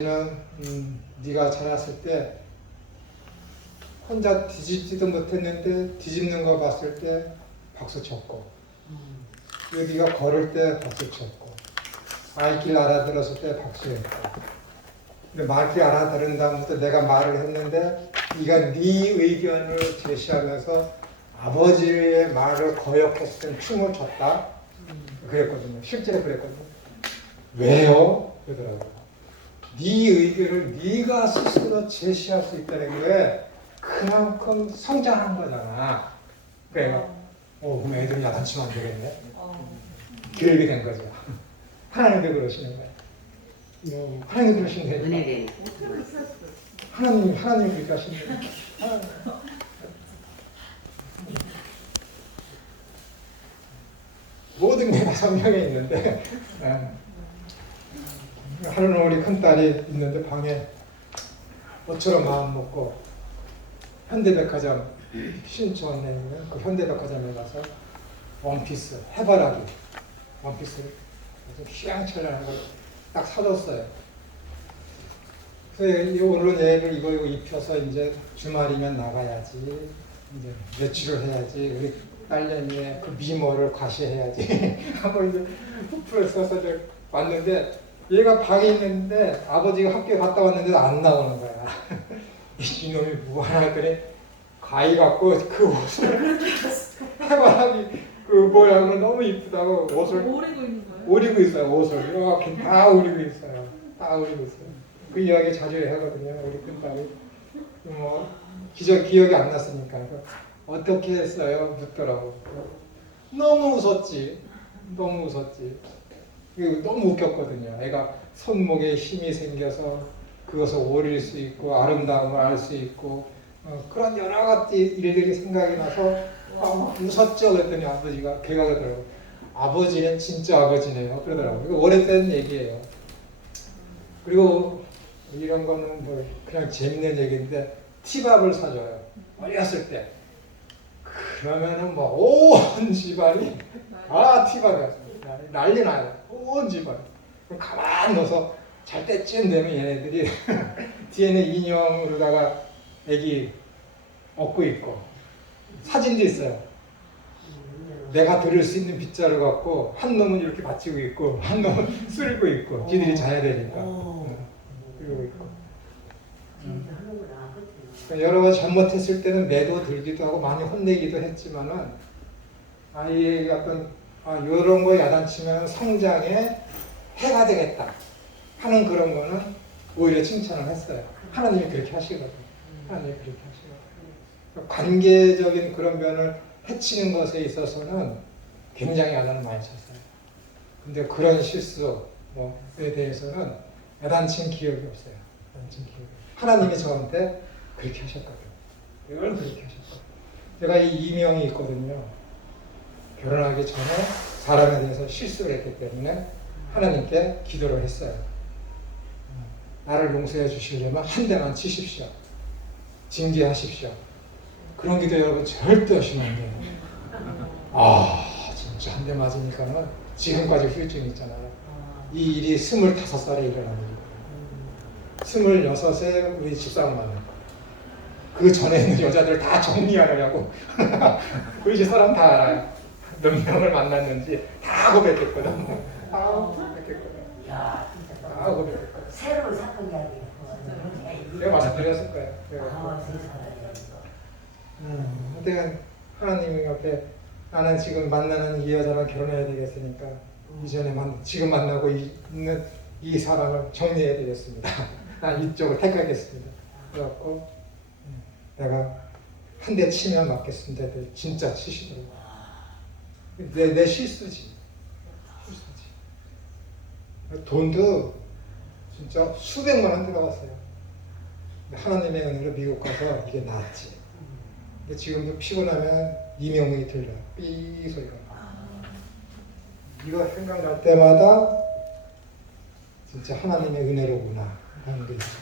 네가 자랐을 때 혼자 뒤집지도 못했는데 뒤집는 거 봤을 때 박수 쳤고, 네가 걸을 때 박수 쳤고, 말길 알아들었을 때 박수했고. 근데 말길 알아들은 다음부터 내가 말을 했는데 네가 네 의견을 제시하면서 아버지의 말을 거역했을 때 춤을 췄다. 그랬거든요. 실제로 그랬거든요. 왜요? 그러더라고요. 네 의견을 네가 스스로 제시할 수 있다는 거에 그만큼 성장한 거잖아. 그러니까 그럼 애들이 야단치면 안 되겠네. 교육이 된 거죠. 하나님도 그러시는 거예요. 하나님 그러시는 거예요. 하나님 그렇게 하시는 거예요. 모든 게 다 성경에 있는데 하루는 우리 큰딸이 있는데 방에 모처럼 마음 먹고 현대백화점 신촌에 있는 그 현대백화점에 가서 원피스, 해바라기 원피스를 휘황찬란한 걸 딱 사줬어요. 그래서 오늘은 얘를 이거 입혀서 이제 주말이면 나가야지, 이제 외출을 해야지, 우리 딸내미의 그 미모를 과시해야지 하고 이제 부풀을 써서 왔는데, 얘가 방에 있는데 아버지가 학교에 갔다 왔는데 안 나오는 거야. 이놈이 뭐 하나 그랬더니 가위 갖고 그 옷을 해바라기 그 모양으로 너무 이쁘다고 옷을 오리고 있는 거예요? 오리고 있어요. 옷을 이렇게 다 오리고 있어요. 다 오리고 있어요. 그 이야기 자주 하거든요. 우리 큰딸이 기억이 안 났으니까 어떻게 했어요? 묻더라고. 너무 웃었지. 너무 웃었지. 너무 웃겼거든요. 애가 손목에 힘이 생겨서 그것을 오릴 수 있고 아름다움을 알 수 있고 그런 여러 가지 일들이 생각이 나서 웃었죠. 그랬더니 아버지가 걔가 그러더라고. 아버지는 진짜 아버지네요. 그러더라고. 이거 오래된 얘기예요. 그리고 이런 거는 뭐 그냥 재밌는 얘기인데 티밥을 사줘요. 어렸을 때. 그러면은 뭐 온 집안이 티밥이야. 난리 나요. 온 집안. 그럼 가만히 넣어서 잘 때쯤 되면 얘네들이 뒤에는 인형으로다가 애기 업고 있고 사진도 있어요. 내가 들을 수 있는 빗자루 갖고 한 놈은 이렇게 받치고 있고 한 놈은 쓸고 있고 지들이 자야 되니까 그러고 있고. 여러 가지 잘못했을 때는 매도 들기도 하고 많이 혼내기도 했지만은 아이의 어떤 이런 거 야단치면 성장에 해가 되겠다 하는 그런 거는 오히려 칭찬을 했어요. 하나님이 그렇게 하시거든요. 하나님이 그렇게 하시거든요. 관계적인 그런 면을 해치는 것에 있어서는 굉장히 야단을 많이 쳤어요. 근데 그런 실수에 대해서는 야단친 기억이 없어요. 야단친 기억이. 하나님이 저한테 그렇게 하셨거든요. 늘 그렇게 하셨거든요. 제가 이 이명이 있거든요. 결혼하기 전에 사람에 대해서 실수를 했기 때문에 하나님께 기도를 했어요. 나를 용서해 주시려면 한 대만 치십시오. 징계하십시오. 그런 기도 여러분 절대 하시면 안 돼요. 진짜 한 대 맞으니까는 지금까지 후유증이 있잖아요. 이 일이 25살에 일어난 일이에요. 26에 우리 집사람 만난 거. 그 전에 있는 여자들 다 정리하려고 우리 집 사람 다 알아요. 몇 명을 만났는지 다 고백했거든. 다 고백했거든. 다 고백했거든. 새로운 사건이 아니에요. 내가 말씀드렸을 거예요. 근데 하나님 옆에 나는 지금 만나는 이 여자랑 결혼해야 되겠으니까 이전에 지금 만나고 있는 이 사람을 정리해야 되겠습니다. 난 이쪽을 택하겠습니다. 그래갖고 내가 한 대 치면 맞겠습니다. 진짜 치시더라고요. 내 실수지. 돈도 진짜 수백만 원 들어갔어요. 하나님의 은혜로 미국 가서 이게 나았지. 근데 지금도 피곤하면 이명이 들려. 삐 소리가. 이거 생각날 때마다 진짜 하나님의 은혜로구나 하는 게 있어.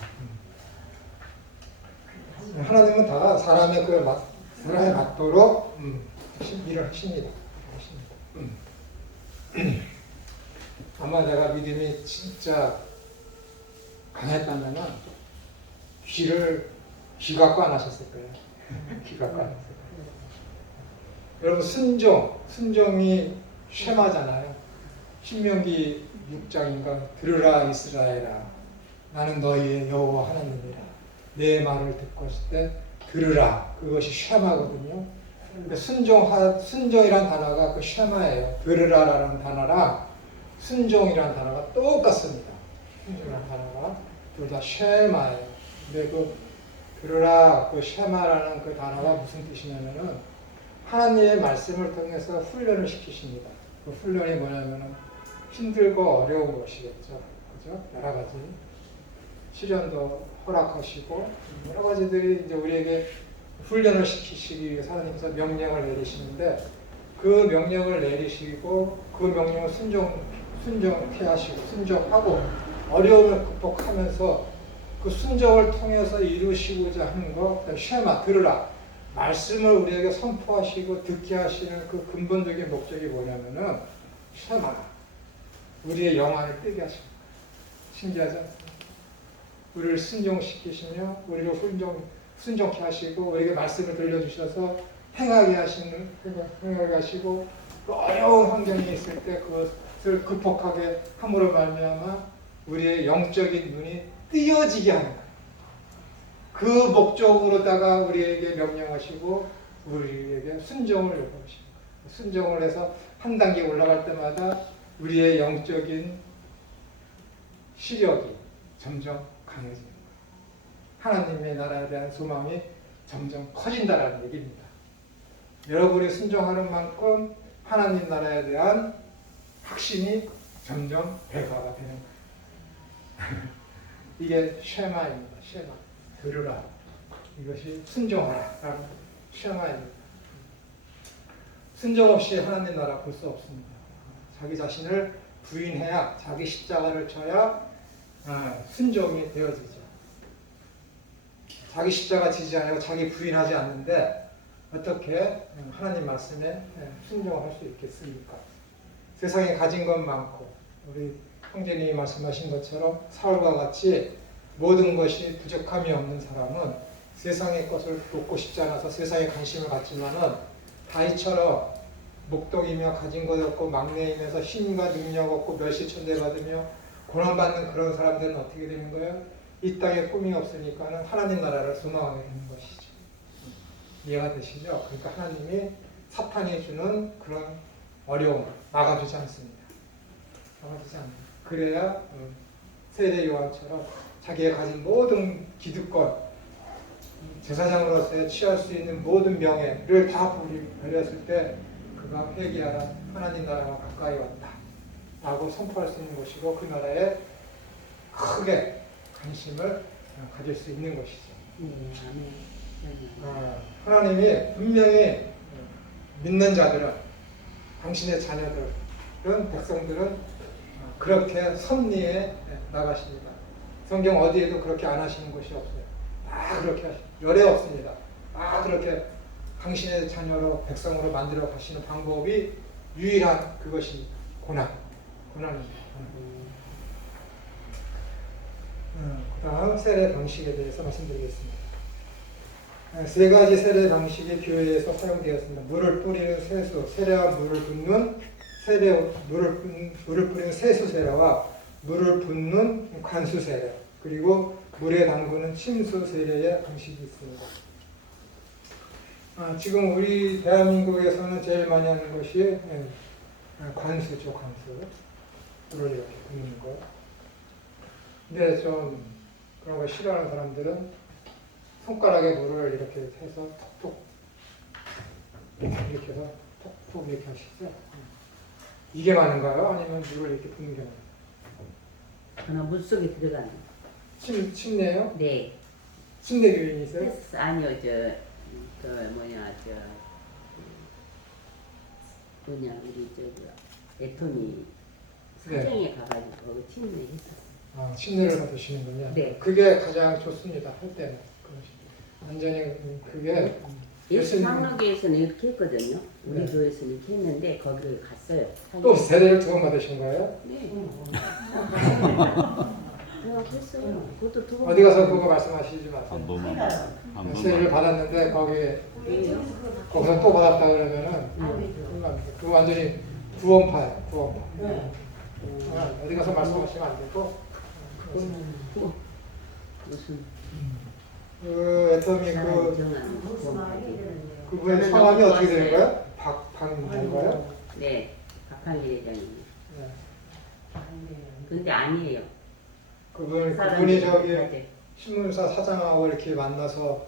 하나님은 다 사람의 사람에 맞도록 일을 하십니다. 아마 내가 믿음이 진짜 강했다면은 귀갖고 안 하셨을 거예요. 귀갖고 안 했을 거예요. 여러분 순종이 쉐마잖아요. 신명기 6장인가 들으라 이스라엘아 나는 너희의 여호와 하나님이라 내 말을 듣고 있을 때 들으라 그것이 쉐마거든요. 그러니까 순종이란 단어가 그 쉐마예요. 들으라라는 단어랑 순종이란 단어가 똑같습니다. 순종이란 단어가 둘 다 쉐마예요. 근데 그 들으라 그 쉐마라는 그 단어가 무슨 뜻이냐면은 하나님의 말씀을 통해서 훈련을 시키십니다. 그 훈련이 뭐냐면은 힘들고 어려운 것이겠죠. 그죠? 여러 가지 시련도 허락하시고 여러 가지들이 이제 우리에게 훈련을 시키시기 위해서 하나님께서 명령을 내리시는데 그 명령을 내리시고 그 명령을 순종하시고 순종하고 어려움을 극복하면서 그 순종을 통해서 이루시고자 하는 것, 쉐마 들으라 말씀을 우리에게 선포하시고 듣게 하시는 그 근본적인 목적이 뭐냐면은 쉐마 우리의 영안을 뜨게 하십니다. 신기하죠? 우리를 순종시키시며 우리를 순종케 하시고 우리에게 말씀을 들려주셔서 행하게 하시고 그 어려운 환경이 있을 때 그것을 극복하게 함으로 말미암아 우리의 영적인 눈이 띄어지게 하는 거예요. 그 목적으로다가 우리에게 명령하시고 우리에게 순종을 요구하십니다. 순종을 해서 한 단계 올라갈 때마다 우리의 영적인 시력이 점점 강해집니다. 하나님의 나라에 대한 소망이 점점 커진다는 얘기입니다. 여러분이 순종하는 만큼 하나님 나라에 대한 확신이 점점 배가가 되는 거예요. 이게 쉐마입니다. 쉐마. 들으라. 이것이 순종하라. 라는 쉐마입니다. 순종 없이 하나님 나라 볼 수 없습니다. 자기 자신을 부인해야 자기 십자가를 져야 순종이 되어지죠. 자기 십자가 지지 않고 자기 부인하지 않는데 어떻게 하나님 말씀에 순종할 수 있겠습니까? 세상에 가진 것 많고 우리 형제님이 말씀하신 것처럼 사울과 같이 모든 것이 부족함이 없는 사람은 세상의 것을 돕고 싶지 않아서 세상에 관심을 갖지만은 다윗처럼 목동이며 가진 것 없고 막내이면서 힘과 능력 없고 멸시천대받으며 고난받는 그런 사람들은 어떻게 되는 거예요? 이 땅에 꿈이 없으니까는 하나님 나라를 소망하게 되는 것이죠. 이해가 되시죠? 그러니까 하나님이 사탄이 주는 그런 어려움 막아주지 않습니다. 막아주지 않습니다. 그래야 세례 요한처럼 자기가 가진 모든 기득권, 제사장으로서의 취할 수 있는 모든 명예를 다 버렸을 때 그가 회개하라 하나님 나라가 가까이 왔다 라고 선포할 수 있는 것이고 그 나라에 크게 관심을 가질 수 있는 것이죠. 하나님이 분명히 믿는 자들은 당신의 자녀들은 백성들은 그렇게 섭리에 나가십니다. 성경 어디에도 그렇게 안 하시는 것이 없어요. 다 그렇게 하십니다. 열애 없습니다. 다 그렇게 당신의 자녀로 백성으로 만들어 가시는 방법이 유일한 그것입니다. 고난입니다. 그 다음 세례 방식에 대해서 말씀드리겠습니다. 세 가지 세례 방식이 교회에서 사용되었습니다. 물을 뿌리는 세수, 세례와 물을 붓는 물을 뿌리는 세수 세례와 물을 붓는 관수 세례, 그리고 물에 담그는 침수 세례의 방식이 있습니다. 지금 우리 대한민국에서는 제일 많이 하는 것이 관수죠, 관수. 물을 이렇게 붓는 거. 근데 좀 그런 거 싫어하는 사람들은 손가락에 물을 이렇게 해서 톡톡 이렇게 해서 톡톡 이렇게 하시죠. 이게 많은가요? 아니면 물을 이렇게 붓는 게 많아요? 물 속에 들어가는. 침례요? 네. 침례 교인이 있어요? 아니요, 우리 애통이 사정에 가가지고 거기 침례 했었어요. 침례를 받으시는군요. 네. 그게 가장 좋습니다. 할 때는 완전히 그게 예수 장로교에서는 이렇게 했거든요. 우리 네. 교회에서는 이렇게 했는데 거기를 갔어요. 또 세례를 두 번 받으신 거예요? 네. 했어요. 그것도 두 번. 어디 가서 그거 말씀하시지 마세요. 한 번만. 한 세례를 번만. 받았는데 거기서 또 받았다 그러면은 그 완전히 구원파예요. 구원파. 어디 가서 말씀하시면 안 되고. 무슨 그 애터미 사람이 그 정한 그분의 성함이 어떻게 되는 거예요? 박판인가요? 네, 박한길 회장님. 네. 근데 아니에요. 그분이 저기 네. 신문사 사장하고 이렇게 만나서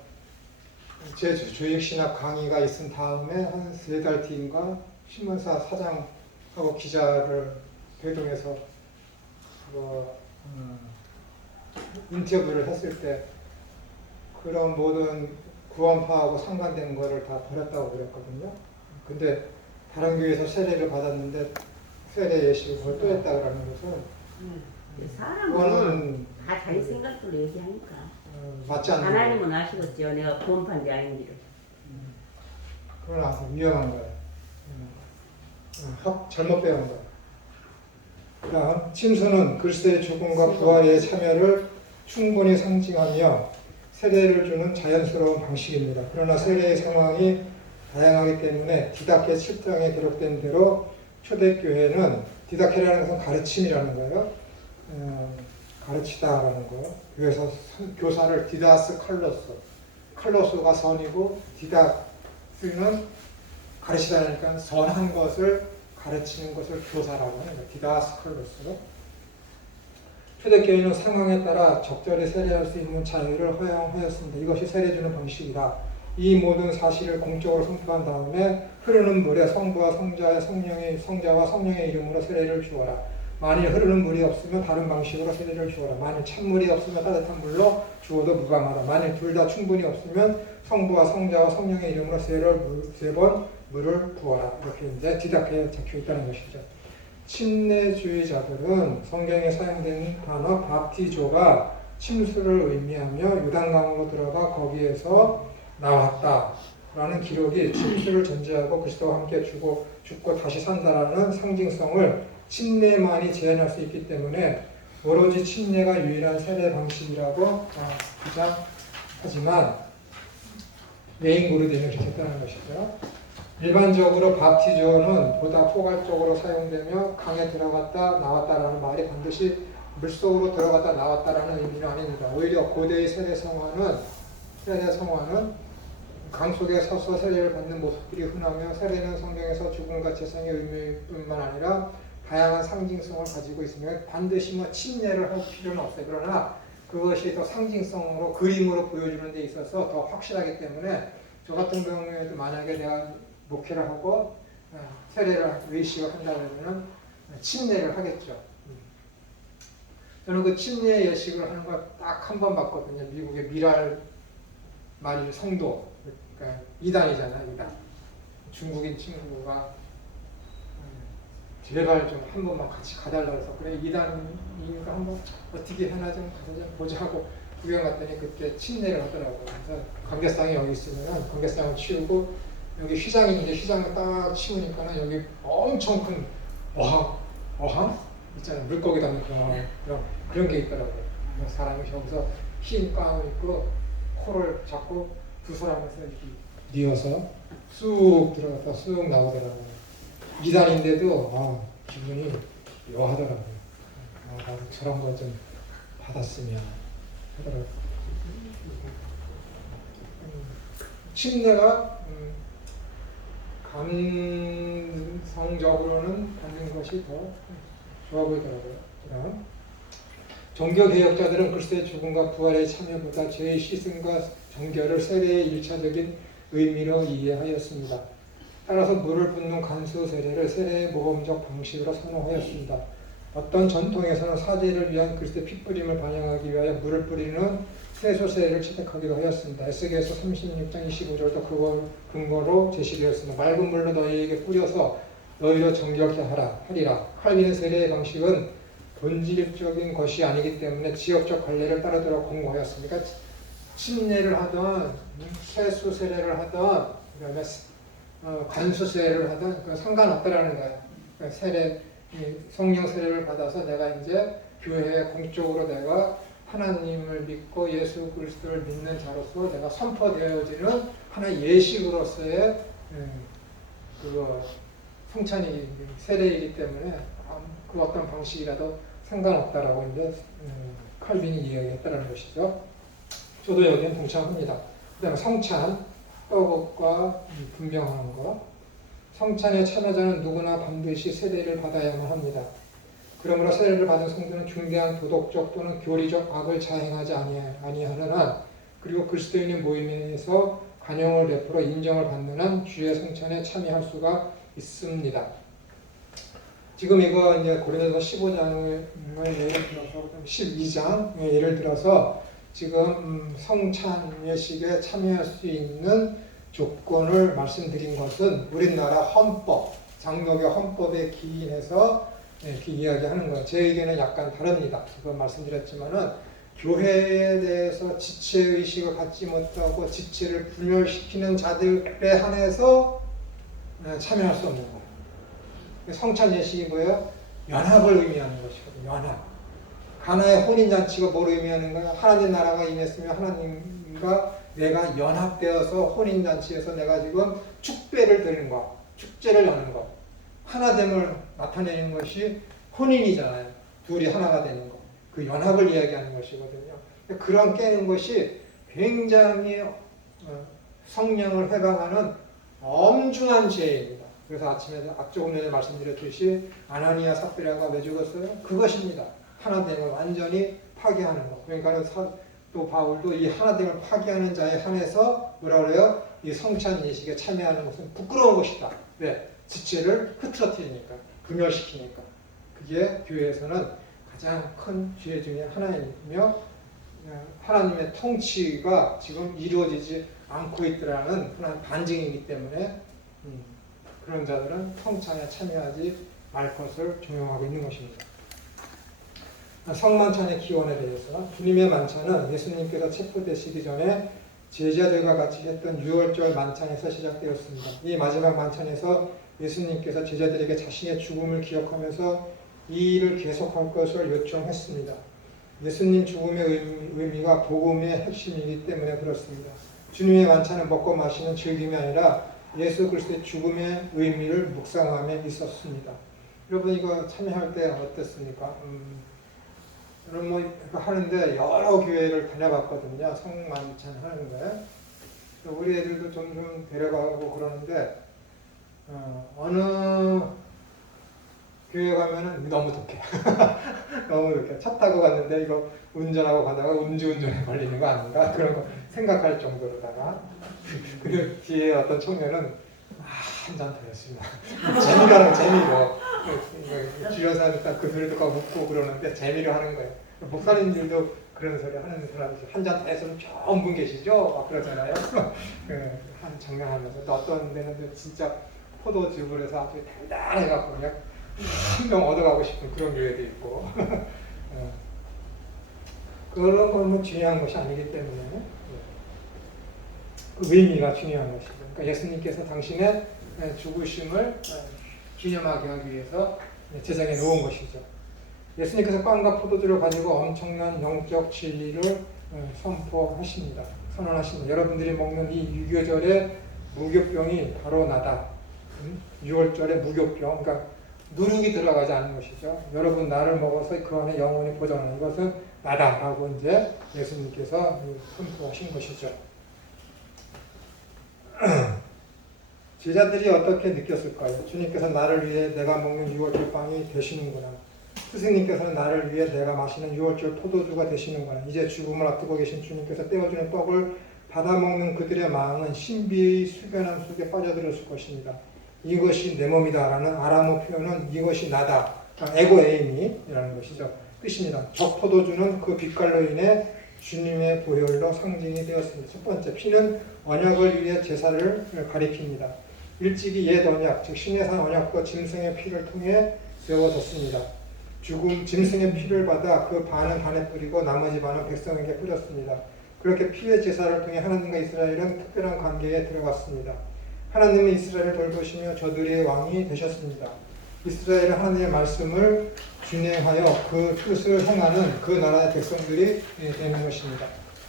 제 조익신학 강의가 있은 다음에 한 3달 뒤인가 신문사 사장하고 기자를 대동해서 인터뷰를 했을 때 그런 모든 구원파하고 상관된 거를 다 버렸다고 그랬거든요. 근데 다른 교회에서 세례를 받았는데 세례 예식을 그걸 또 했다 그러는 것은 사람은 그거는 다 자기 생각대로 얘기하니까. 맞지 않는 거예요. 하나님은 아시겠죠. 내가 구원파인지 아닌지를. 그건 아주 위험한 거예요. 잘못 배운 거예요. 그다음 침수는 그리스도의 죽음과 부활의 참여를 충분히 상징하며 세례를 주는 자연스러운 방식입니다. 그러나 세례의 상황이 다양하기 때문에 디다케 7장에 기록된 대로 초대교회는 디다케라는 것은 가르침이라는 거예요. 가르치다라는 거예요. 그래서 교사를 디다스 칼로스, 칼로스가 선이고 디다스는 가르치다니까 선한 것을 가르치는 것을 교사라고 하는 거예요. 디다스 칼로스. 초대교회는 상황에 따라 적절히 세례할 수 있는 자유를 허용하였습니다. 이것이 세례 주는 방식이다. 이 모든 사실을 공적으로 선포한 다음에 흐르는 물에 성부와 성자와 성령의 이름으로 세례를 주어라. 만일 흐르는 물이 없으면 다른 방식으로 세례를 주어라. 만일 찬물이 없으면 따뜻한 물로 주어도 무방하다. 만일 둘 다 충분히 없으면 성부와 성자와 성령의 이름으로 세례를 3번 물을 부어라. 이렇게 이제 디다케에 적혀 있다는 것이죠. 침례주의자들은 성경에 사용된 단어 밥티조가 침수를 의미하며 요단강으로 들어가 거기에서 나왔다라는 기록이 침수를 전제하고 그리스도와 함께 죽고 다시 산다라는 상징성을 침례만이 제한할 수 있기 때문에 오로지 침례가 유일한 세례 방식이라고 주장하지만 메인고르딘을 지켰다는 것이죠. 일반적으로 밥티조는 보다 포괄적으로 사용되며 강에 들어갔다 나왔다라는 말이 반드시 물속으로 들어갔다 나왔다라는 의미는 아닙니다. 오히려 고대의 세례 성화는 강 속에 서서 세례를 받는 모습들이 흔하며 세례는 성경에서 죽음과 재성의 의미뿐만 아니라 다양한 상징성을 가지고 있으며 반드시 침례를 할 필요는 없어요. 그러나 그것이 더 상징성으로 그림으로 보여주는 데 있어서 더 확실하기 때문에 저 같은 경우에도 만약에 내가 목회를 하고 세례를 의식을 한다 그러면 침례를 하겠죠. 저는 그 침례 예식을 하는 걸 딱 한 번 봤거든요. 미국의 미랄 마릴 성도, 그러니까 이단이잖아요. 이단. 중국인 친구가 제발 좀 한 번만 같이 가달라고 해서 그래 이단이니까 한번 어떻게 하나 좀 보자 하고 구경 갔더니 그때 침례를 하더라고요. 그래서 관계상이 여기 있으면 관계상을 치우고 여기 휘장인데 휘장을 딱 치우니까는 여기 엄청 큰 어항 있잖아요. 물고기 담는 그런 게 있더라고요. 사람이 저기서 흰 가운 입고 코를 잡고 두 사람에서 이렇게 뉘어서 쑥 들어갔다 쑥 나오더라고요. 이단인데도 기분이 묘하더라고요. 나도 저런 거 좀 받았으면 하더라고요. 침례가 감성적으로는 받는 것이 더 좋아 보이더라고요. 그다음 종교개혁자들은 그리스도의 죽음과 부활의 참여보다 죄의 씻음과 정결을 세례의 일차적인 의미로 이해하였습니다. 따라서 물을 붓는 간수 세례를 세례의 모범적 방식으로 선호하였습니다. 어떤 전통에서는 사제를 위한 그리스도의 핏뿌림을 반영하기 위하여 물을 뿌리는 세수 세례를 채택하기도 하였습니다. 에스겔서 36장 25절도 그걸 근거로 제시되었습니다. 맑은 물로 너희에게 뿌려서 너희로 정결케 하리라. 칼빈의 세례의 방식은 본질적인 것이 아니기 때문에 지역적 관례를 따르도록 권고하였습니다. 그러니까 침례를 하던 세수 세례를 하던 그다음에 간수 세례를 하던 상관없다라는 거예요. 그러니까 성령 세례를 받아서 내가 이제 교회에 공적으로 내가 하나님을 믿고 예수 그리스도를 믿는 자로서 내가 선포되어지는 하나의 예식으로서의 그거 성찬이 세례이기 때문에 그 어떤 방식이라도 상관없다라고 이제 칼빈이 이야기했다는 것이죠. 저도 여기엔 동참합니다. 그 다음에 성찬, 떡과 분명한 것. 성찬의 참여자는 누구나 반드시 세례를 받아야만 합니다. 그러므로 세례를 받은 성도는 중대한 도덕적 또는 교리적 악을 자행하지 아니하는 한, 그리고 그리스도인의 모임에서 간영을 베풀어 인정을 받는 한 주의 성찬에 참여할 수가 있습니다. 지금 이거 이제 고린도서 15장을 예를 들어서 12장 예를 들어서 지금 성찬 예식에 참여할 수 있는 조건을 말씀드린 것은 우리나라 헌법, 장로교 헌법에 기인해서 이렇게 이야기하는 거예요. 제 의견은 약간 다릅니다. 지금 말씀드렸지만은 교회에 대해서 지체의식을 갖지 못하고 지체를 분열시키는 자들에 한해서 참여할 수 없는 거예요. 성찬 예식이 뭐예요? 연합을 의미하는 것이거든요. 연합. 가나의 혼인잔치가 뭘 의미하는 거예요? 하나님 나라가 임했으면 하나님과 내가 연합되어서 혼인잔치에서 내가 지금 축배를 드리는 것, 축제를 하는 것, 하나됨을 나타내는 것이 혼인이잖아요. 둘이 하나가 되는 것. 그 연합을 이야기하는 것이거든요. 그런 깨는 것이 굉장히 성령을 해방하는 엄중한 죄입니다. 그래서 아침에 조금 전에 말씀드렸듯이 아나니아 삽비라가 왜 죽었어요? 그것입니다. 하나됨을 완전히 파괴하는 것. 그러니까 또 바울도 이 하나됨을 파괴하는 자에 한해서 뭐라 그래요? 이 성찬 예식에 참여하는 것은 부끄러운 것이다. 왜? 지체를 흐트러뜨리니까, 금열시키니까. 그게 교회에서는 가장 큰 죄 중에 하나이며 하나님의 통치가 지금 이루어지지 않고 있더라는 하나의 반증이기 때문에 그런 자들은 성찬에 참여하지 말 것을 종용하고 있는 것입니다. 성만찬의 기원에 대해서 주님의 만찬은 예수님께서 체포되시기 전에 제자들과 같이 했던 6월절 만찬에서 시작되었습니다. 이 마지막 만찬에서 예수님께서 제자들에게 자신의 죽음을 기억하면서 이 일을 계속할 것을 요청했습니다. 예수님 죽음의 의미가 복음의 핵심이기 때문에 그렇습니다. 주님의 만찬은 먹고 마시는 즐김이 아니라 예수 그리스도의 죽음의 의미를 묵상함에 있었습니다. 여러분 이거 참여할 때 어땠습니까? 저는 뭐 하는데 여러 교회를 다녀봤거든요. 성만찬 하는 거에. 우리 애들도 좀 데려가고 그러는데 어느 교회 가면은 너무 독해. 너무 독해. 차 타고 갔는데 이거 운전하고 가다가 음주운전에 걸리는 거 아닌가? 그런 거 생각할 정도로다가. 그리고 뒤에 어떤 청년은 한잔 더 했습니다. 재미로 재미로. 주여서 하니까 그 소리 듣고 웃고 그러는데 재미로 하는 거예요. 목사님들도 그런 소리 하는 사람이 한잔 더 했으면 좋은 분 계시죠? 막 그러잖아요. 한 장난하면서 또 어떤 데는 진짜 포도즙을 해서 아주 달달해갖고 그냥 한 병 얻어가고 싶은 그런 교회도 있고 그런 건 뭐 중요한 것이 아니기 때문에 그 의미가 중요한 것이죠. 그러니까 예수님께서 당신의 죽으심을 기념하게 하기 위해서 제정해 놓은 것이죠. 예수님께서 빵과 포도주를 가지고 엄청난 영적 진리를 선포하십니다. 선언하십니다. 여러분들이 먹는 이 유교절의 무교병이 바로 나다. 6월절의 무교병, 그러니까 누룩이 들어가지 않는 것이죠. 여러분 나를 먹어서 그 안에 영원히 보존하는 이것은 나다라고 이제 예수님께서 선포하신 것이죠. 제자들이 어떻게 느꼈을까요? 주님께서 나를 위해 내가 먹는 6월절 빵이 되시는구나. 스승님께서는 나를 위해 내가 마시는 6월절 포도주가 되시는구나. 이제 죽음을 앞두고 계신 주님께서 떼어주는 떡을 받아먹는 그들의 마음은 신비의 숙연함 속에 빠져들었을 것입니다. 이것이 내 몸이다라는 아람어 표현은 이것이 나다. 에고에이미라는 것이죠. 뜻입니다. 적 포도주는 그 빛깔로 인해 주님의 보혈로 상징이 되었습니다. 첫 번째, 피는 언약을 위해 제사를 가리킵니다. 일찍이 옛 언약, 즉 신해산 언약과 짐승의 피를 통해 세워졌습니다. 짐승의 피를 받아 그 반은 단에 뿌리고 나머지 반은 백성에게 뿌렸습니다. 그렇게 피의 제사를 통해 하나님과 이스라엘은 특별한 관계에 들어갔습니다. 하나님은 이스라엘을 돌보시며 저들의 왕이 되셨습니다. 이스라엘은 하나님의 말씀을 준행하여 그 뜻을 행하는 그 나라의 백성들이 되는 것입니다.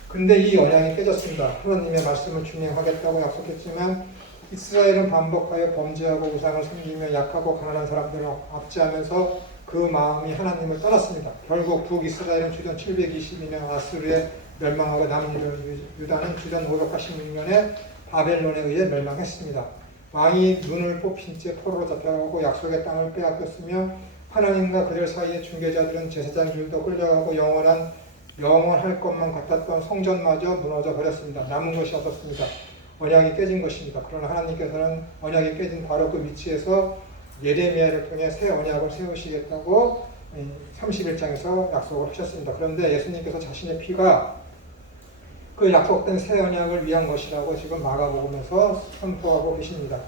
그런데 이 언약이 깨졌습니다. 하나님의 말씀을 준행하겠다고 약속했지만 이스라엘은 반복하여 범죄하고 우상을 섬기며 약하고 가난한 사람들을 압제하면서 그 마음이 하나님을 떠났습니다. 결국 북이스라엘은 주전 722년 아수르에 멸망하고 남은 유다는 주전 586년에 바벨론에 의해 멸망했습니다. 왕이 눈을 뽑힌 채 포로로 잡혀가고 약속의 땅을 빼앗겼으며 하나님과 그들 사이의 중개자들은 제사장들도 끌려가고 영원할 것만 같았던 성전마저 무너져 버렸습니다. 남은 것이 없었습니다. 언약이 깨진 것입니다. 그러나 하나님께서는 언약이 깨진 바로 그 위치에서 예레미야를 통해 새 언약을 세우시겠다고 31장에서 약속을 하셨습니다. 그런데 예수님께서 자신의 피가 그 약속된 새 언약을 위한 것이라고 지금 마가복음에서 선포하고 계십니다.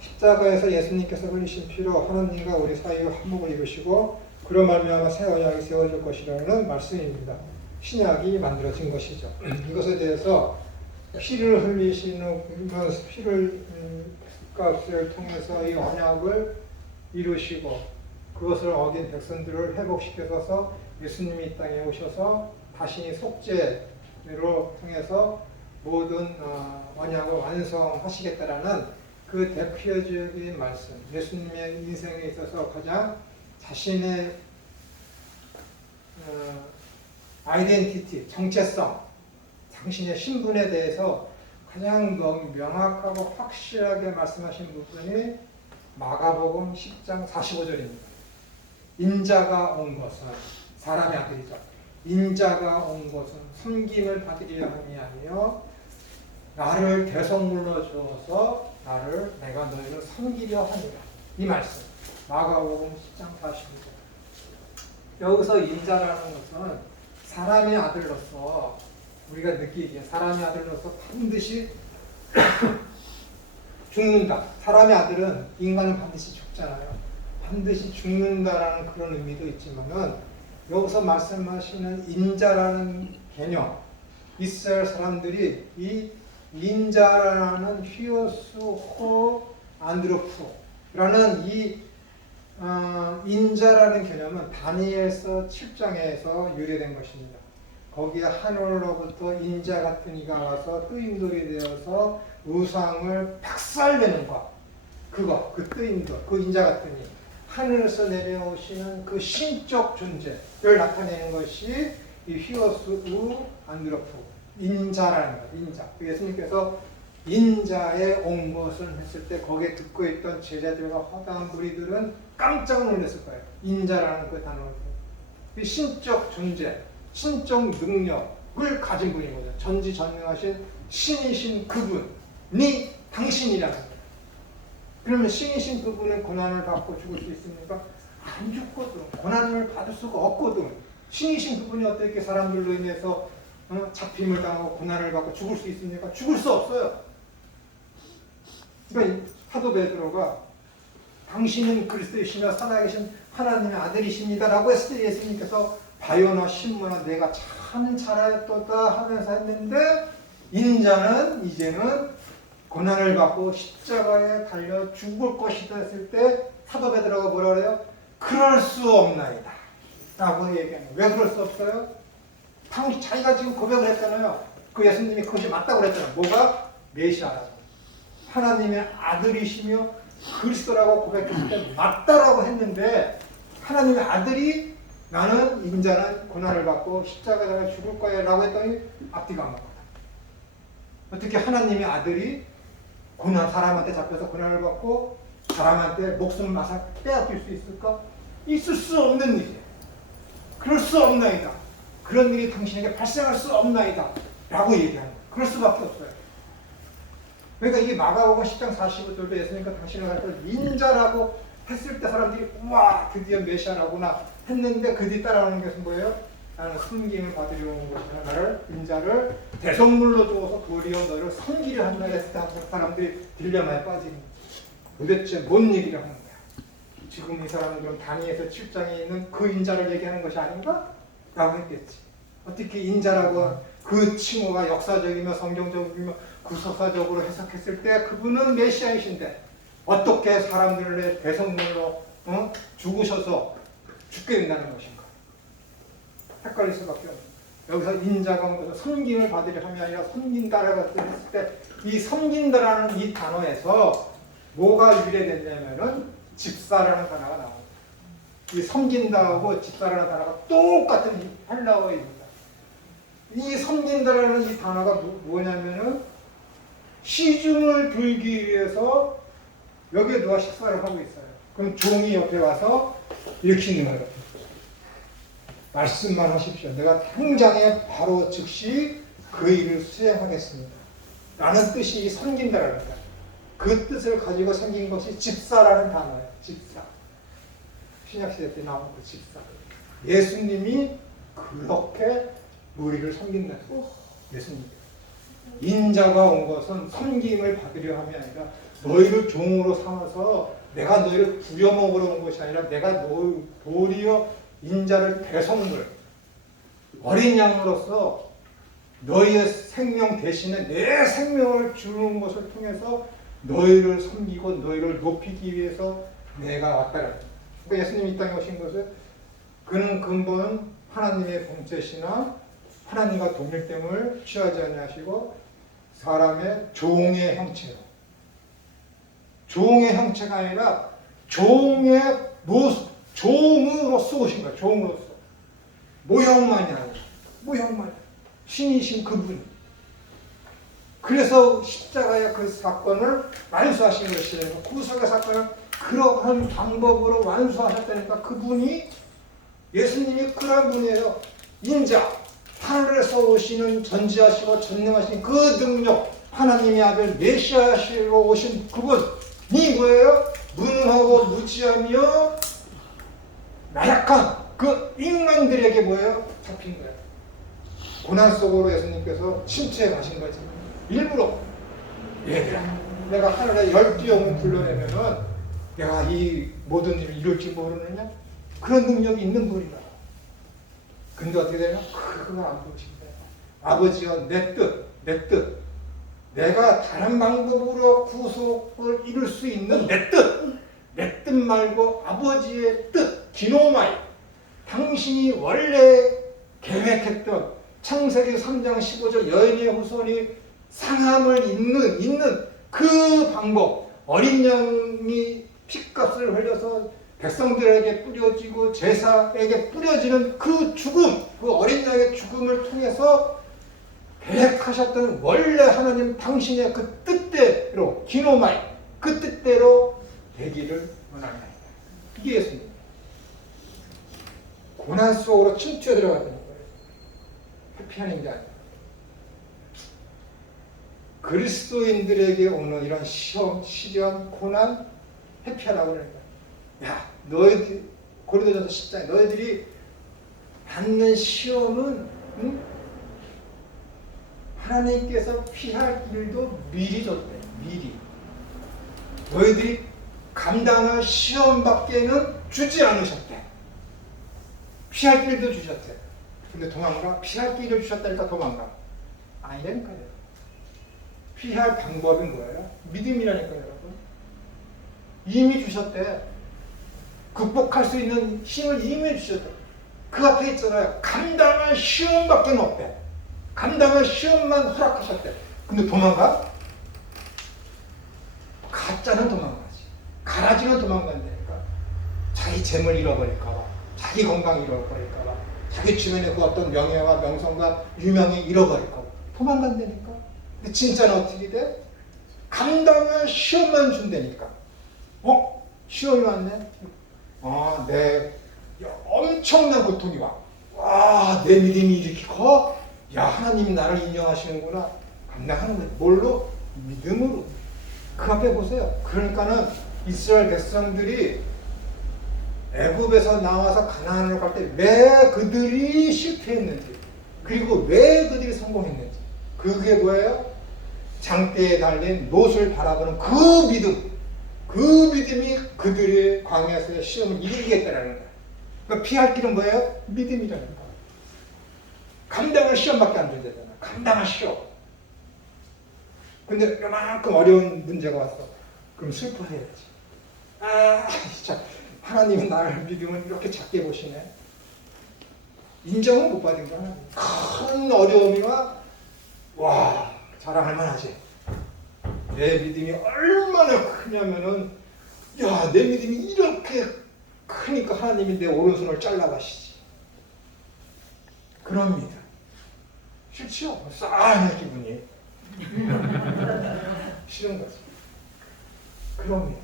십자가에서 예수님께서 흘리신 피로 하나님과 우리 사이의 화목을 이루시고 그로 말미암아 새 언약이 세워질 것이라는 말씀입니다. 신약이 만들어진 것이죠. 이것에 대해서 피를 흘리시는 피를 값을 통해서 이 언약을 이루시고 그것을 어긴 백성들을 회복시켜서 예수님이 이 땅에 오셔서 자신이 속죄로 통해서 모든 언약을 완성하시겠다라는 그 대표적인 말씀, 예수님의 인생에 있어서 가장 자신의 아이덴티티, 정체성, 당신의 신분에 대해서 가장 명확하고 확실하게 말씀하신 부분이 마가복음 10장 45절입니다. 인자가 온 것은 사람의 아들이죠. 인자가 온 것은 섬김을 받으려 함이 아니요 나를 대성물로 주어서 내가 너희를 섬기려 하니라. 이 말씀 마가복음 10장 45절. 여기서 인자라는 것은 사람의 아들로서 우리가 느끼기에 사람의 아들로서 반드시 죽는다. 사람의 아들은 인간은 반드시 죽잖아요. 반드시 죽는다라는 그런 의미도 있지만은 여기서 말씀하시는 인자라는 개념, 이스라엘 사람들이 이 인자라는 히오스 호 안드로프라는 이 인자라는 개념은 다니엘서 7장에서 유래된 것입니다. 거기에 하늘로부터 인자 같은 이가 와서 뜨임돌이 되어서 우상을 박살내는 것, 그 뜨임돌, 그 인자 같은 이, 하늘에서 내려오시는 그 신적 존재를 나타내는 것이 이 히오스 우 안드로프, 인자라는 것, 인자. 예수님께서 인자에 온 것을 했을 때 거기에 듣고 있던 제자들과 허다한 무리들은 깜짝 놀랐을 거예요. 인자라는 그 단어를. 그 신적 존재, 신적 능력을 가진 분인 거죠. 전지전능하신 신이신 그분이 당신이라는 거예요. 그러면 신이신 그분은 고난을 받고 죽을 수 있습니까? 안 죽거든. 고난을 받을 수가 없거든. 신이신 그분이 어떻게 사람들로 인해서 잡힘을 당하고 고난을 받고 죽을 수 있습니까? 죽을 수 없어요. 그러니까 사도 베드로가 당신은 그리스도이시며 살아계신 하나님의 아들이십니다 라고 했을 때 예수님께서 바요나 신문아 내가 참 잘하였도다 하면서 했는데 인자는 이제는 고난을 받고 십자가에 달려 죽을 것이다 했을 때 사도 베드로가 뭐라 그래요? 그럴 수 없나이다 라고 얘기하는 거예요. 왜 그럴 수 없어요? 자기가 지금 고백을 했잖아요. 그 예수님이 그것이 맞다고 그랬잖아요. 뭐가? 메시아라고. 하나님의 아들이시며 그리스도라고 고백했을 때 맞다라고 했는데 하나님의 아들이 나는 인자는 고난을 받고 십자가에 죽을 거야 라고 했더니 앞뒤가 안 맞거든. 어떻게 하나님의 아들이 사람한테 잡혀서 고난을 받고 사람한테 목숨을 빼앗길 수 있을까? 있을 수 없는 일이에요. 그럴 수 없나이다. 그런 일이 당신에게 발생할 수 없나이다 라고 얘기하는 거예요. 그럴 수밖에 없어요. 그러니까 이게 마가복음 10장 45절도 예수님과 당신을 갈 때 인자라고 했을 때 사람들이 우와 드디어 메시아라구나 했는데 그 뒤 따라오는 것은 뭐예요? 나는 섬김을 받으려 온 것이나 나를 인자를 대성물로 주어서 도리어 너를 섬기려 한다 했을 때 사람들이 딜레마에 빠지는 거죠. 도대체 뭔 얘기를 하는 거야? 지금 이 사람들은 다니엘서 7장에 있는 그 인자를 얘기하는 것이 아닌가? 라고 했겠지. 어떻게 인자라고 그 칭호가 역사적이며 성경적이며 구속사적으로 해석했을 때 그분은 메시아이신데 어떻게 사람들을 대성물로 죽으셔서 죽게 된다는 것인가? 헷갈릴 수밖에 없는. 여기서 인자가 온 것은 섬김을 받으려 함이 아니라 섬긴다라고 했을 때 이 섬긴다라는 이 단어에서 뭐가 유래됐냐면은 집사라는 단어가 나옵니다. 이 섬긴다하고 집사라는 단어가 똑같은 헬라어입니다. 이 섬긴다라는 이 단어가 뭐냐면은 시중을 들기 위해서 여기에 누가 식사를 하고 있어요. 그럼 종이 옆에 와서 이렇게 있는 거예요. 말씀만 하십시오. 내가 당장에 바로 즉시 그 일을 수행하겠습니다. 라는 뜻이 섬긴다라는 거예요. 그 뜻을 가지고 생긴 것이 집사라는 단어예요. 집사. 신약시대 때 나온 그 집사. 예수님이 그렇게 우리를 섬긴다는 거예요. 예수님. 인자가 온 것은 섬김을 받으려 함이 아니라 너희를 종으로 삼아서 내가 너희를 부려먹으러 온 것이 아니라 내가 도리어 인자를 대성물 어린 양으로서 너희의 생명 대신에 내 생명을 주는 것을 통해서 너희를 섬기고 너희를 높이기 위해서 내가 왔다라. 그러니까 예수님이 이 땅에 오신 것은 그는 근본 하나님의 본체시나 하나님과 동일됨을 취하지 아니하시고 사람의 종의 형체로, 종의 형체가 아니라 종의 모습, 종으로서 오신 거예요. 종으로서. 모형만이 아니라 모형만. 신이신 그분. 그래서 십자가의 그 사건을 완수하신 것이에요. 구속의 사건을 그러한 방법으로 완수하셨다니까 그분이 예수님이 그런 분이에요. 인자, 하늘에서 오시는 전지하시고 전능하신 그 능력, 하나님의 아들 메시아시로 오신 그분이 뭐예요? 무능하고 무지하며 나약한 그 인간들에게 뭐예요? 잡힌 거예요. 고난 속으로 예수님께서 침체해 가신 거지. 일부러 얘들아, 내가 하늘에 12영을 불러내면은 내가 이 모든 일을 이룰지 모르느냐? 그런 능력이 있는 분이다. 근데 어떻게 되냐? 그걸 안 보신다. 아버지여 내 뜻. 내가 다른 방법으로 구속을 이룰 수 있는 내 뜻 말고 아버지의 뜻, 기노마이. 당신이 원래 계획했던 창세기 3장 15절 여인의 후손이 상함을 잇는 그 방법, 어린 양이 피값을 흘려서 백성들에게 뿌려지고 제사에게 뿌려지는 그 죽음, 그 어린 양의 죽음을 통해서 계획하셨던 원래 하나님 당신의 그 뜻대로, 기노마이, 그 뜻대로 되기를 원합니다. 이게 예수님. 고난 속으로 침투해 들어가는 거예요. 회피하는 게 아니라. 그리스도인들에게 오는 이런 시험, 시련, 고난 회피하라고 그러는 거예요. 야, 너희들, 고린도전서 10장에 너희들이 받는 시험은 하나님께서 피할 길도 미리 줬대. 미리. 너희들이 감당할 시험밖에는 주지 않으셨대. 피할 길도 주셨대. 근데 도망가? 피할 길을 주셨다니까 도망가. 아니라니까요. 피할 방법은 뭐예요? 믿음이라니까요, 여러분. 이미 주셨대. 극복할 수 있는 힘을 이미 주셨대. 그 앞에 있잖아요. 감당할 시험밖에 없대. 감당할 시험만 허락하셨대. 근데 도망가? 가짜는 도망가지. 가라지는 도망간다니까. 자기 재물 잃어버릴까봐. 자기 건강 잃어버릴까봐. 자기 주변에 그 어떤 명예와 명성과 유명이 잃어버릴까봐. 도망간다니까. 근데 진짜는 어떻게 돼? 감당할 시험만 준다니까. 시험이 왔네? 내 엄청난 고통이 와. 와, 내 믿음이 이렇게 커? 야, 하나님이 나를 인정하시는구나. 감당하는 거예요. 뭘로? 믿음으로. 그 앞에 보세요. 그러니까는 이스라엘 백성들이 애굽에서 나와서 가나안으로 갈 때 왜 그들이 실패했는지, 그리고 왜 그들이 성공했는지. 그게 뭐예요? 장대에 달린 롯을 바라보는 그 믿음. 그 믿음이 그들의 광야에서의 시험을 이기겠다라는 거예요. 그러니까 피할 길은 뭐예요? 믿음이라는 거예요. 감당할 시험밖에 안 된다잖아. 감당할 시험. 근데 이만큼 어려운 문제가 왔어. 그럼 슬퍼해야지. 진짜 하나님은 나를 믿으면 이렇게 작게 보시네. 인정은 못 받은 거야. 큰 어려움이와 와 자랑할 만하지. 내 믿음이 얼마나 크냐면은 야 내 믿음이 이렇게 크니까 하나님이 내 오른손을 잘라가시지. 그럽니다. 싫지요? 싸한 기분이. 싫은 거지. 그럽니다.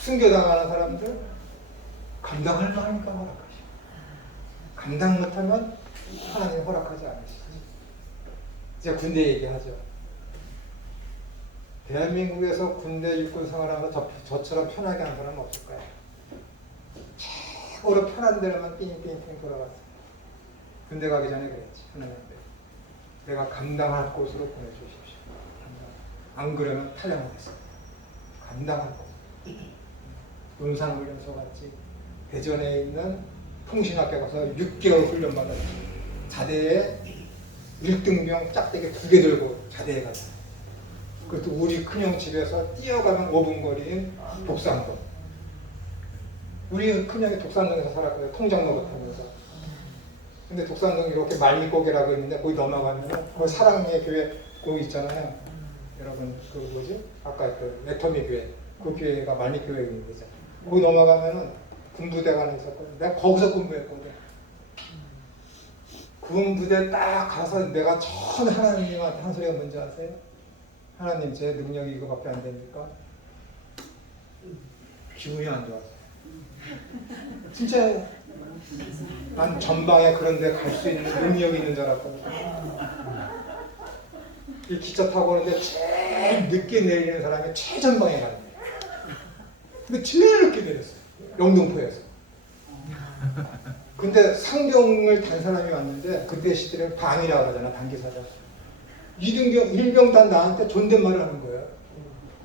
순교당하는 사람들 감당할 만하니까 허락하시고 감당 못하면 하나님 허락하지 않으시죠. 이제 군대 얘기하죠. 대한민국에서 군대 육군 생활하면 저처럼 편하게 한 사람은 없을까요? 최고로 편한 데로만 띵띵띵 돌아갔어요. 군대 가기 전에 그랬지. 하나님한테 내가 감당할 곳으로 보내주십시오. 안 그러면 탈영하겠어요. 감당할 곳. 논산훈련소 갔지. 대전에 있는 통신학교 가서 6개월 훈련 받았지. 자대에 1등병 짝대기 2개 들고 자대에 갔어. 그것도 우리 큰형 집에서 뛰어가면 5분 거리인 독산동. 우리 큰형이 독산동에서 살았거든요. 통장 노릇하면서. 근데 독산동이 이렇게 말미고개라고 있는데 거기 넘어가면 거기 사랑의 교회 거기 있잖아요. 여러분 그 뭐지? 아까 그 애터미 교회. 그 교회가 말미교회 있는 거죠. 거기 넘어가면은 군부대가 있었거든. 내가 거기서 근무했거든. 군부대 딱 가서 내가 처음 하나님한테 한 소리가 뭔지 아세요? 하나님 제 능력이 이거밖에 안 되니까 기분이 안 좋았어요. 진짜 난 전방에 그런 데 갈 수 있는 능력이 있는 줄 알았거든. 이 기차 타고 오는데 제일 늦게 내리는 사람이 최전방에 가는 거예요. 근데 제일 늦게 내렸어요. 영등포에서. 근데 상병을 단 사람이 왔는데 그때 시대에 방이라고 하잖아. 단기사장. 2등병, 1병단 나한테 존댓말을 하는 거예요.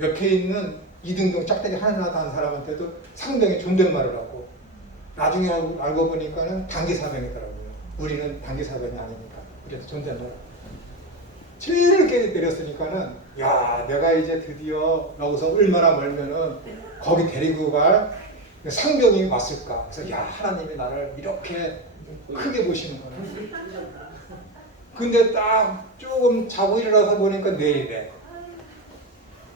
옆에 있는 2등병 짝대기 하나 단 사람한테도 상병이 존댓말을 하고 나중에 알고 보니까는 단기사병이더라고요. 우리는 단기사병이 아니니까. 그래서 존댓말. 제일 늦게 내렸으니까는 야 내가 이제 드디어 여기서 얼마나 멀면은 거기 데리고 갈 상병이 왔을까. 그래서 야 하나님이 나를 이렇게 크게 보시는구나. 근데 딱 조금 자고 일어나서 보니까 내일에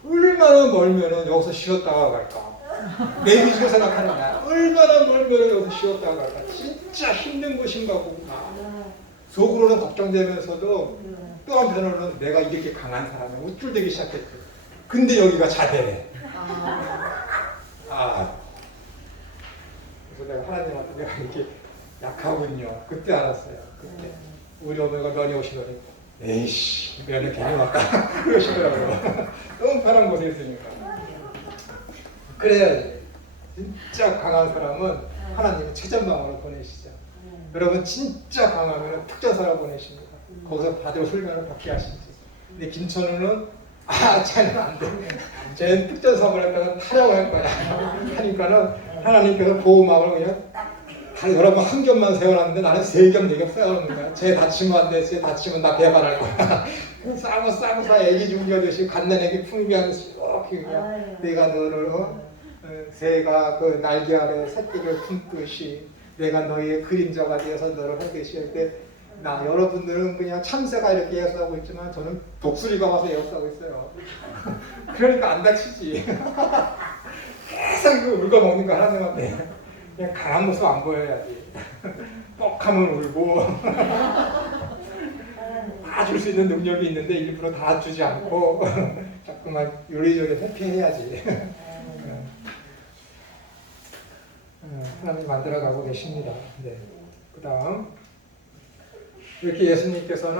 얼마나 멀면은 여기서 쉬었다가 갈까. 내 빚을 생각하는 거야. 얼마나 멀면은 여기서 쉬었다가 갈까. 진짜 힘든 곳인가 보구나. 속으로는 걱정되면서도 또 한편으로는 내가 이렇게 강한 사람이 우쭐대기 시작했지. 근데 여기가 자대래. 그래서 내가 하나님한테 내가 이렇게 약하군요. 그때 알았어요. 그때 우리 어머니가 면회 오시더니 에이씨 면회 괜히 왔다 그러시더라고요. 너무 편한 곳에 있으니까. 그래야지. 진짜 강한 사람은 하나님은 최전방으로 보내시죠. 여러분 진짜 강하면 특전사로 보내십니다. 거기서 받을 훈련을 받게 하시지. 근데 김천우는 쟤는 안 돼. 쟤는 특전사 보냈다가 타령을 할 거야. 하니까는 하나님께서 보호막을 그냥 여러 번 한 겹만 세워놨는데 나는 3겹, 4겹 세워놓는 거야. 쟤 다치면 안 돼. 쟤 다치면 나 배반할 거야. 싸고 애기 죽여듯이 갓난애기 풍미하듯이 이렇게 그냥 내가 너를 새가 그 날개 아래 새끼를 품듯이 내가 너희의 그림자가 되어서 너를 하듯이 할 때 나 여러분들은 그냥 참새가 이렇게 예수하고 있지만 저는 독수리가 와서 예수하고 있어요. 그러니까 안 다치지. 계속 이거 울고먹는 거 하나님한테 그냥 강한 모습 안 보여야지. 뻑하면 울고 다 줄 수 있는 능력이 있는데 일부러 다 주지 않고 자꾸만 요리조리 회피해야지. 하나님 만들어가고 계십니다. 네. 그 다음 이렇게 예수님께서는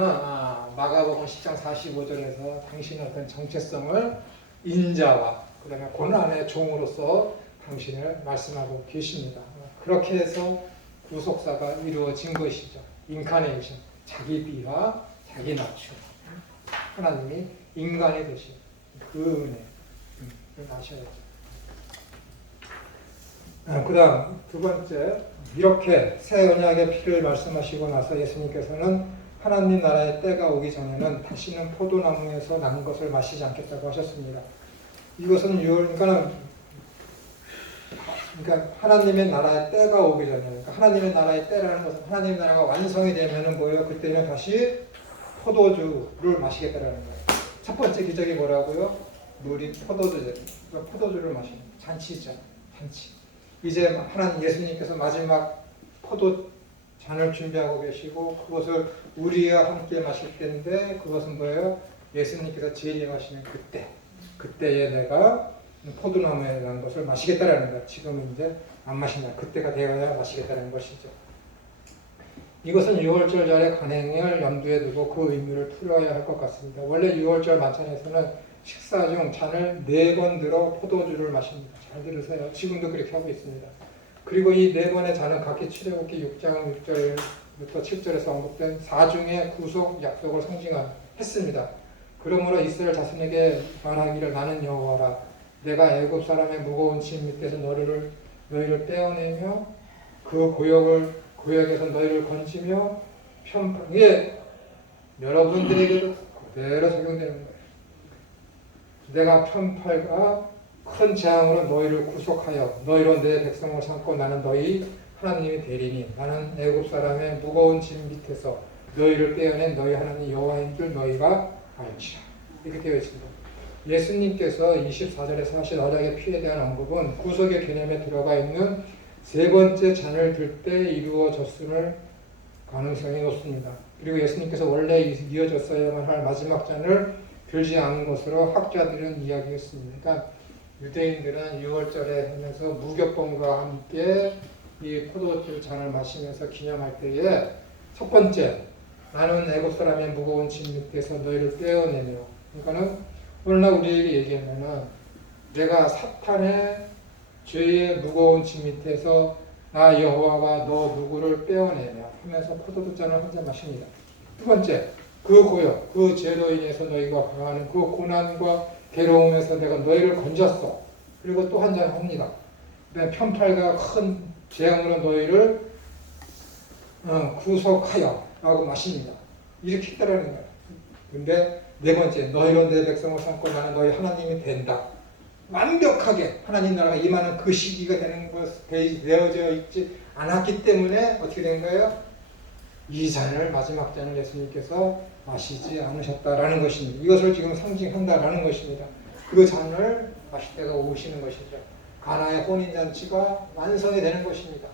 마가복음 10장 45절에서 당신의 어떤 정체성을 인자와 그 다음에 고난의 종으로서 당신을 말씀하고 계십니다. 그렇게 해서 구속사가 이루어진 것이죠. 인카네이션, 자기 비하, 자기 낮춤. 하나님이 인간이 되신 그 은혜, 그걸 아셔야죠. 그 다음 두 번째, 이렇게 새 언약의 피를 말씀하시고 나서 예수님께서는 하나님 나라의 때가 오기 전에는 다시는 포도나무에서 난 것을 마시지 않겠다고 하셨습니다. 이것은 그러니까 하나님의 나라의 때가 오기 전에, 그러니까 하나님의 나라의 때라는 것은 하나님의 나라가 완성이 되면은 뭐예요? 그때는 다시 포도주를 마시겠다라는 거예요. 첫 번째 기적이 뭐라고요? 물이 포도주죠. 그러니까 포도주를 마시는 잔치죠. 잔치. 이제 하나님 예수님께서 마지막 포도 잔을 준비하고 계시고 그것을 우리와 함께 마실 때인데 그것은 뭐예요? 예수님께서 재림하시는 그때에 내가 포도나무에 난 것을 마시겠다라는 거예요. 지금은 이제 안 마신다. 그때가 되어야 마시겠다는 것이죠. 이것은 6월절 절의 간행을 염두에 두고 그 의미를 풀어야 할 것 같습니다. 원래 6월절 만찬에서는 식사 중 잔을 4번 들어 포도주를 마십니다. 잘 들으세요. 지금도 그렇게 하고 있습니다. 그리고 이 4번의 잔은 각기 출애굽기 6장 6절부터 7절에서 언급된 4중의 구속 약속을 상징했습니다. 그러므로 이스라엘 자손에게 말하기를 나는 여호와라 내가 애굽 사람의 무거운 짐 밑에서 너희를 떼어내며 그 구역에서 너희를 건지며 이게 여러분들에게도 그대로 적용되는 거예요. 내가 편팔과 큰 재앙으로 너희를 구속하여 너희로 내 백성을 삼고 나는 너희 하나님이 되리니 나는 애굽 사람의 무거운 짐 밑에서 너희를 떼어낸 너희 하나님 여호와인 줄 너희가 알지라. 이렇게 되어 있습니다. 예수님께서 24절에서 하신 언약의 피에 대한 언급은 구속의 개념에 들어가 있는 세 번째 잔을 들 때 이루어졌음을 가능성이 높습니다. 그리고 예수님께서 원래 이어졌어야만 할 마지막 잔을 들지 않은 것으로 학자들은 이야기했습니다. 그러니까 유대인들은 6월절에 하면서 무교법과 함께 이 포도주 잔을 마시면서 기념할 때에 첫 번째 나는 애굽 사람의 무거운 짐 밑에서 너희를 떼어내며 그러니까는 오늘날 우리에게 얘기하면은 내가 사탄의 죄의 무거운 짐 밑에서 나 여호와가 너 누구를 떼어내며 하면서 포도주 잔을 한 잔 마십니다. 두 번째 그 고역, 그 죄로 인해서 너희가 당하는 그 고난과 괴로움에서 내가 너희를 건졌어. 그리고 또 한 잔 합니다. 그다음에 편팔과 큰 재앙으로 너희를 구속하여 라고 마십니다. 이렇게 했다라는 거예요. 근데 네 번째, 너희로 내 백성을 삼고 나는 너희 하나님이 된다. 완벽하게 하나님 나라가 임하는 그 시기가 되는 것 되어져 있지 않았기 때문에 어떻게 된 거예요? 이 잔을 마지막 잔을 예수님께서 마시지 않으셨다라는 것입니다. 이것을 지금 상징한다라는 것입니다. 그 잔을 마실 때가 오시는 것이죠. 가나의 혼인잔치가 완성이 되는 것입니다.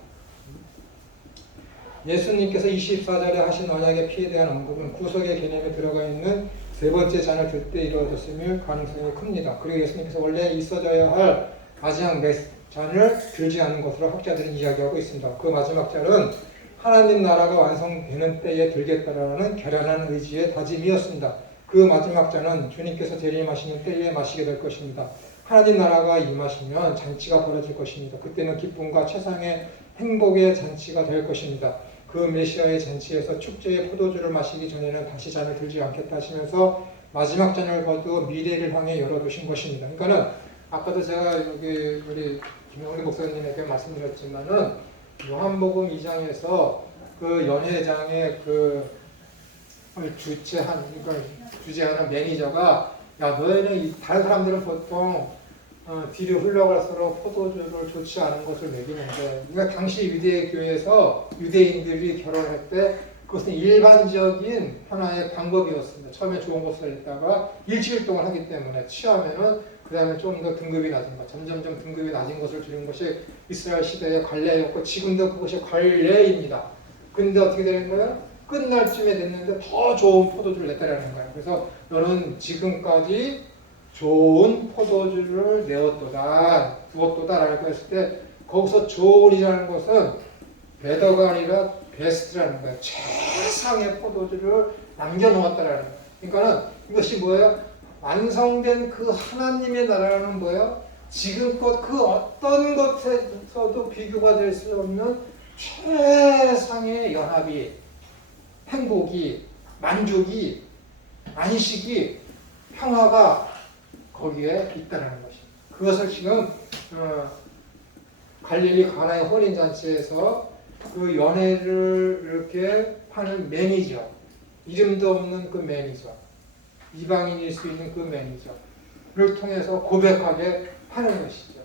예수님께서 24절에 하신 언약의 피에 대한 언급은 구속의 개념에 들어가 있는 세 번째 잔을 들 때 이루어졌음을 가능성이 큽니다. 그리고 예수님께서 원래 있어져야 할 마지막 잔을 들지 않은 것으로 학자들은 이야기하고 있습니다. 그 마지막 잔은 하나님 나라가 완성되는 때에 들겠다라는 결연한 의지의 다짐이었습니다. 그 마지막 잔은 주님께서 재림하시는 때에 마시게 될 것입니다. 하나님 나라가 임하시면 잔치가 벌어질 것입니다. 그때는 기쁨과 최상의 행복의 잔치가 될 것입니다. 그 메시아의 잔치에서 축제의 포도주를 마시기 전에는 다시 잔을 들지 않겠다 하시면서 마지막 잔을 거두어 미래를 향해 열어두신 것입니다. 그러니까는 아까도 제가 여기 우리 김영리 목사님에게 말씀드렸지만은 요한복음 2장에서 그 연회장의 그 주재하는 매니저가 야 너희는 다른 사람들은 보통 뒤로 흘러갈수록 포도주를 좋지 않은 것을 먹이는데 그러니까 당시 유대 교회에서 유대인들이 결혼할 때 그것은 일반적인 하나의 방법이었습니다. 처음에 좋은 곳을 있다가 일주일 동안 하기 때문에 취하면은 그 다음에 좀 더 등급이 낮은 것, 점점점 등급이 낮은 것을 주는 것이 이스라엘 시대의 관례였고 지금도 그것이 관례입니다. 근데 어떻게 되는 거예요? 끝날 쯤에 됐는데 더 좋은 포도주를 냈다라는 거예요. 그래서 너는 지금까지 좋은 포도주를 두었도다라고 했을 때 거기서 좋은이라는 것은 베더가 아니라 베스트라는 거예요. 최상의 포도주를 남겨놓았다라는 거예요. 그러니까는 이것이 뭐예요? 완성된 그 하나님의 나라는 뭐예요? 지금껏 그 어떤 것에서도 비교가 될 수 없는 최상의 연합이, 행복이, 만족이, 안식이, 평화가 거기에 있다는 것입니다. 그것을 지금 갈릴리 가나의 혼인잔치에서 그 연애를 이렇게 하는 매니저, 이름도 없는 그 매니저, 이방인일 수 있는 그 매니저, 통해서 고백하게 하는 것이죠.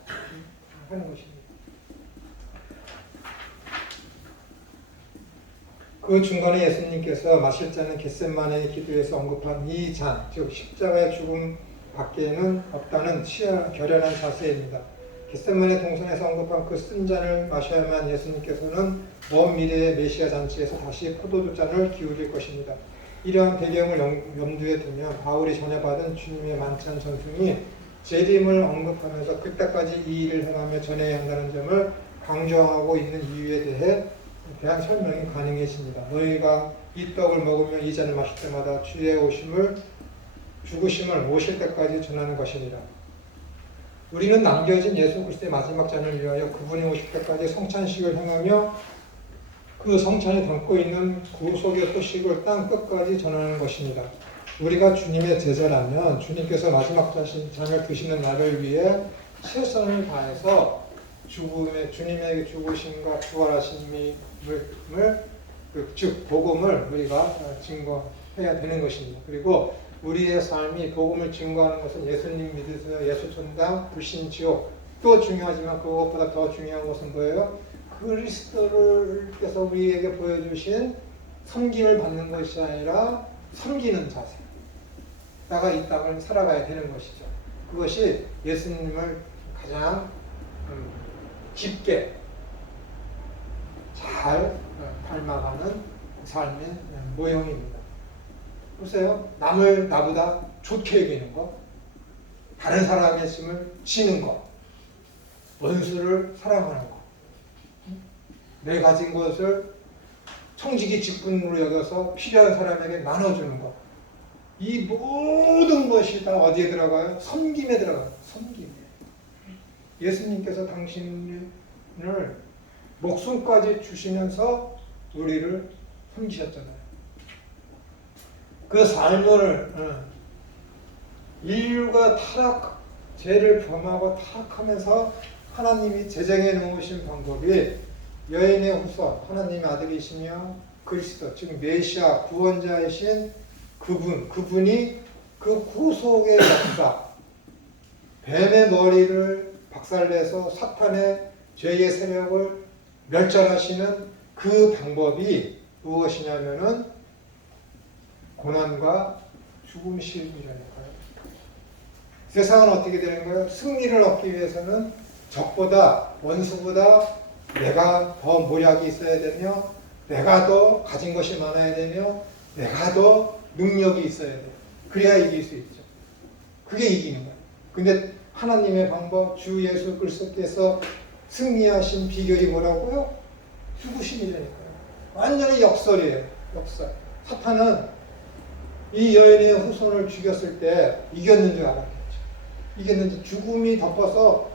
하는 것입니다. 그 중간에 예수님께서 마실 잔은 겟세마네 기도에서 언급한 이 잔, 즉 십자가의 죽음 밖에는 없다는 결연한 자세입니다. 겟세마네 동산에서 언급한 그 쓴 잔을 마셔야만 예수님께서는 먼 미래의 메시아 잔치에서 다시 포도주 잔을 기울일 것입니다. 이러한 배경을 염두에 두면 바울이 전해받은 주님의 만찬 전승이 재림을 언급하면서 그때까지 이 일을 행하며 전해야 한다는 점을 강조하고 있는 이유에 대한 설명이 가능해집니다. 너희가 이 떡을 먹으며 이 잔을 마실 때마다 주의 죽으심을 오실 때까지 전하는 것이니라. 우리는 남겨진 예수 그리스도의 마지막 잔을 위하여 그분이 오실 때까지 성찬식을 행하며 그 성찬이 담고 있는 구속의 소식을 땅 끝까지 전하는 것입니다. 우리가 주님의 제자라면 주님께서 마지막 잔을 드시는 날을 위해 최선을 다해서 주님의 죽으심과 부활하심을 즉 복음을 우리가 증거해야 되는 것입니다. 그리고 우리의 삶이 복음을 증거하는 것은 예수님 믿으세요, 예수 전당, 불신 지옥, 또 중요하지만 그것보다 더 중요한 것은 뭐예요? 그리스도께서 우리에게 보여주신 섬김을 받는 것이 아니라 섬기는 자세. 나가 이 땅을 살아가야 되는 것이죠. 그것이 예수님을 가장 깊게 잘 닮아가는 삶의 모형입니다. 보세요. 남을 나보다 좋게 여기는 것, 다른 사람의 짐을 지는 것, 원수를 사랑하는 것, 내 가진 것을 청지기 직분으로 여겨서 필요한 사람에게 나눠주는 것, 이 모든 것이 다 어디에 들어가요? 섬김에 들어가요. 섬김. 예수님께서 당신을 목숨까지 주시면서 우리를 섬기셨잖아요. 그 삶을 인류가 죄를 범하고 타락하면서 하나님이 제정해 놓으신 방법이 여인의 후손, 하나님의 아들이시며 그리스도, 즉 메시아 구원자이신 그분이 그 구속의 역사, 뱀의 머리를 박살내서 사탄의 죄의 세력을 멸절하시는 그 방법이 무엇이냐면은 고난과 죽음 시험이라니까요. 세상은 어떻게 되는 거예요? 승리를 얻기 위해서는 적보다 원수보다 내가 더 모략이 있어야 되며 내가 더 가진 것이 많아야 되며 내가 더 능력이 있어야 돼요. 그래야 이길 수 있죠. 그게 이기는 거예요. 근데 하나님의 방법, 주 예수 그리스도께서 승리하신 비결이 뭐라고요? 죽으심이라니까요. 완전히 역설이에요. 역설. 사탄은 이 여인의 후손을 죽였을 때 이겼는 줄 알았겠죠. 이겼는지 죽음이 덮어서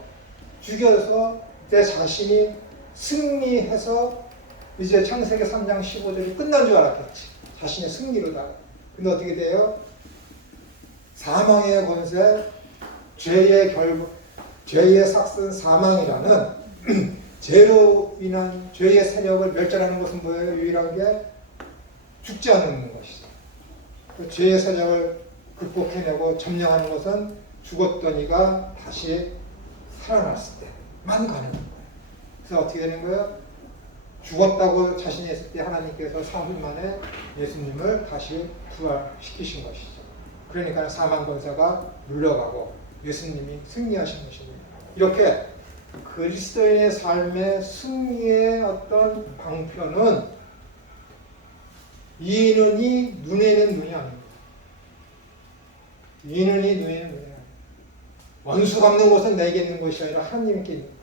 죽여서 내 자신이 승리해서 이제 창세기 3장 15절이 끝난 줄 알았겠지. 자신의 승리로다가. 근데 어떻게 돼요? 사망의 권세, 죄의 삭슨 사망이라는 죄로 인한 죄의 세력을 멸절하는 것은 뭐예요? 유일한 게 죽지 않는 것이죠. 그 죄의 세력을 극복해내고 점령하는 것은 죽었던 이가 다시 살아났을 때만 가능한 거예요. 그래서 어떻게 되는 거예요? 죽었다고 자신이 했을 때 하나님께서 사흘 만에 예수님을 다시 부활시키신 것이죠. 그러니까 사망 권세가 물러가고 예수님이 승리하신 것입니다. 이렇게 그리스도인의 삶의 승리의 어떤 방편은 이는 이 눈에는 눈이 아닙니다. 이는 이 눈에는 눈이 아닙니다. 원수 갚는 것은 내게 있는 것이 아니라 하나님께 있는 거예요.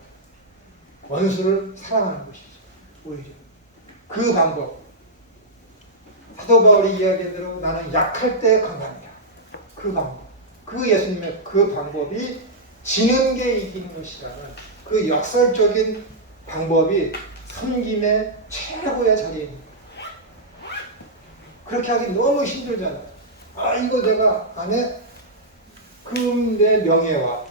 원수를 사랑하는 것이죠. 오히려 그 방법, 사도 바울이 이야기한 대로 나는 약할 때 강합니다. 그 방법, 그 예수님의 그 방법이 지는 게 이기는 것이라는 그 역설적인 방법이 섬김의 최고의 자리입니다. 그렇게 하기 너무 힘들잖아요. 아, 이거 내가 안 해? 그럼 내 명예와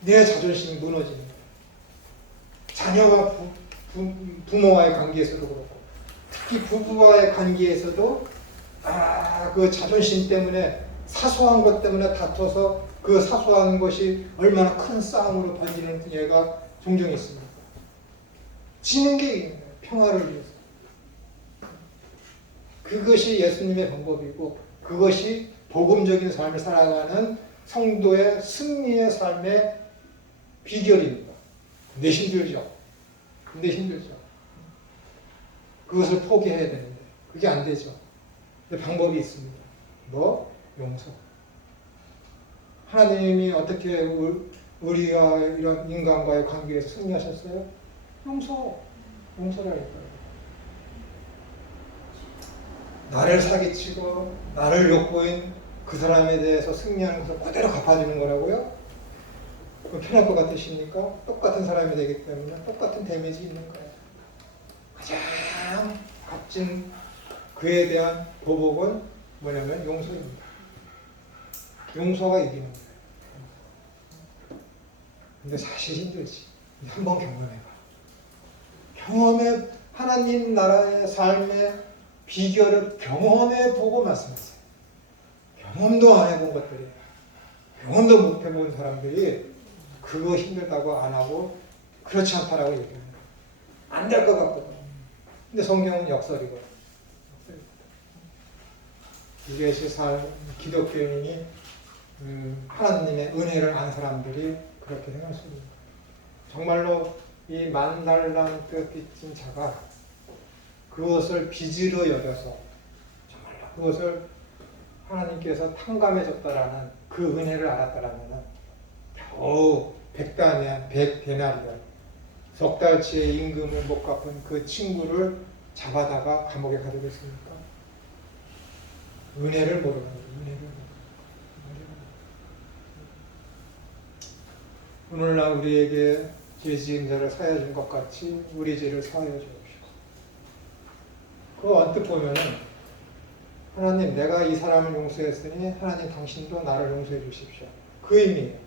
내 자존심이 무너지는 거예요. 자녀와 부모와의 관계에서도 그렇고, 특히 부부와의 관계에서도 그 자존심 때문에 사소한 것 때문에 다퉈서 그 사소한 것이 얼마나 큰 싸움으로 번지는 예가 종종 있습니다. 지는 게 이기는 거예요. 평화를 위해서. 그것이 예수님의 방법이고 그것이 복음적인 삶을 살아가는 성도의 승리의 삶의 비결입니다. 근데 힘들죠. 그것을 포기해야 되는데 그게 안 되죠. 근데 방법이 있습니다. 뭐? 용서. 하나님이 어떻게 우리와 이런 인간과의 관계에서 승리하셨어요? 용서라니까요. 나를 사기치고 나를 욕보인 그 사람에 대해서 승리하는 것을 그대로 갚아주는 거라고요? 그럼 편할 것 같으십니까? 똑같은 사람이 되기 때문에 똑같은 데미지 있는 거예요. 가장 값진 그에 대한 보복은 뭐냐면 용서입니다. 용서가 이기는 거예요. 근데 사실 힘들지. 한번 경험해. 하나님 나라의 삶의 비결을 경험해 보고 말씀하세요. 경험도 안 해본 것들이에요. 경험도 못 해본 사람들이 그거 힘들다고 안 하고 그렇지 않다라고 얘기합니다. 안 될 것 같거든. 근데 성경은 역설이거든요. 이것이 기독교인이 하나님의 은혜를 안 사람들이 그렇게 생각할 수 있는 거예요. 정말로 이 10,000달란트 빚진 자가 그것을 빚으로 여겨서 정말로 그것을 하나님께서 탕감해줬다라는 그 은혜를 알았다라면 겨우 100데나리온 석 달치의 임금을 못 갚은 그 친구를 잡아다가 감옥에 가두겠습니까? 은혜를 모르는 거예요. 오늘날 우리에게 죄 지은 자를 사하여 준 것 같이 우리 죄를 사하여 주옵시고. 그거 언뜻 보면은 하나님 내가 이 사람을 용서했으니 하나님 당신도 나를 용서해 주십시오. 그 의미예요.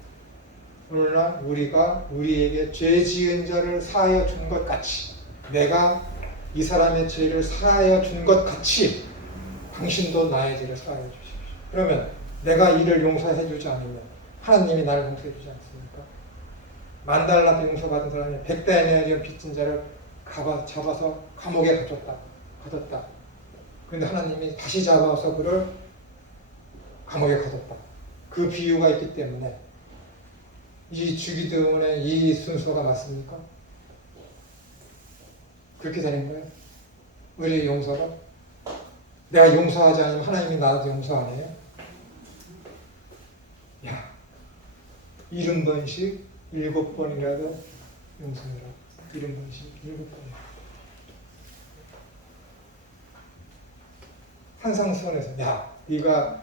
오늘날 우리가 우리에게 죄 지은 자를 사하여 준 것 같이 내가 이 사람의 죄를 사하여 준 것 같이 당신도 나의 죄를 사하여 주십시오. 그러면 내가 이를 용서해 주지 않으면 하나님이 나를 용서해 주지 않습니까? 10,000달란트 용서받은 사람이 100데나리온 빚진 자를 잡아서 감옥에 가뒀다. 그런데 하나님이 다시 잡아서 그를 감옥에 가뒀다. 그 비유가 있기 때문에 이 주기도문의 이 순서가 맞습니까? 그렇게 되는 거예요. 우리의 용서가 내가 용서하지 않으면 하나님이 나한테 용서 안 해요? 야, 70번씩 7번이라도 용서해라. 70번씩 7번. 산상수원에서 야, 네가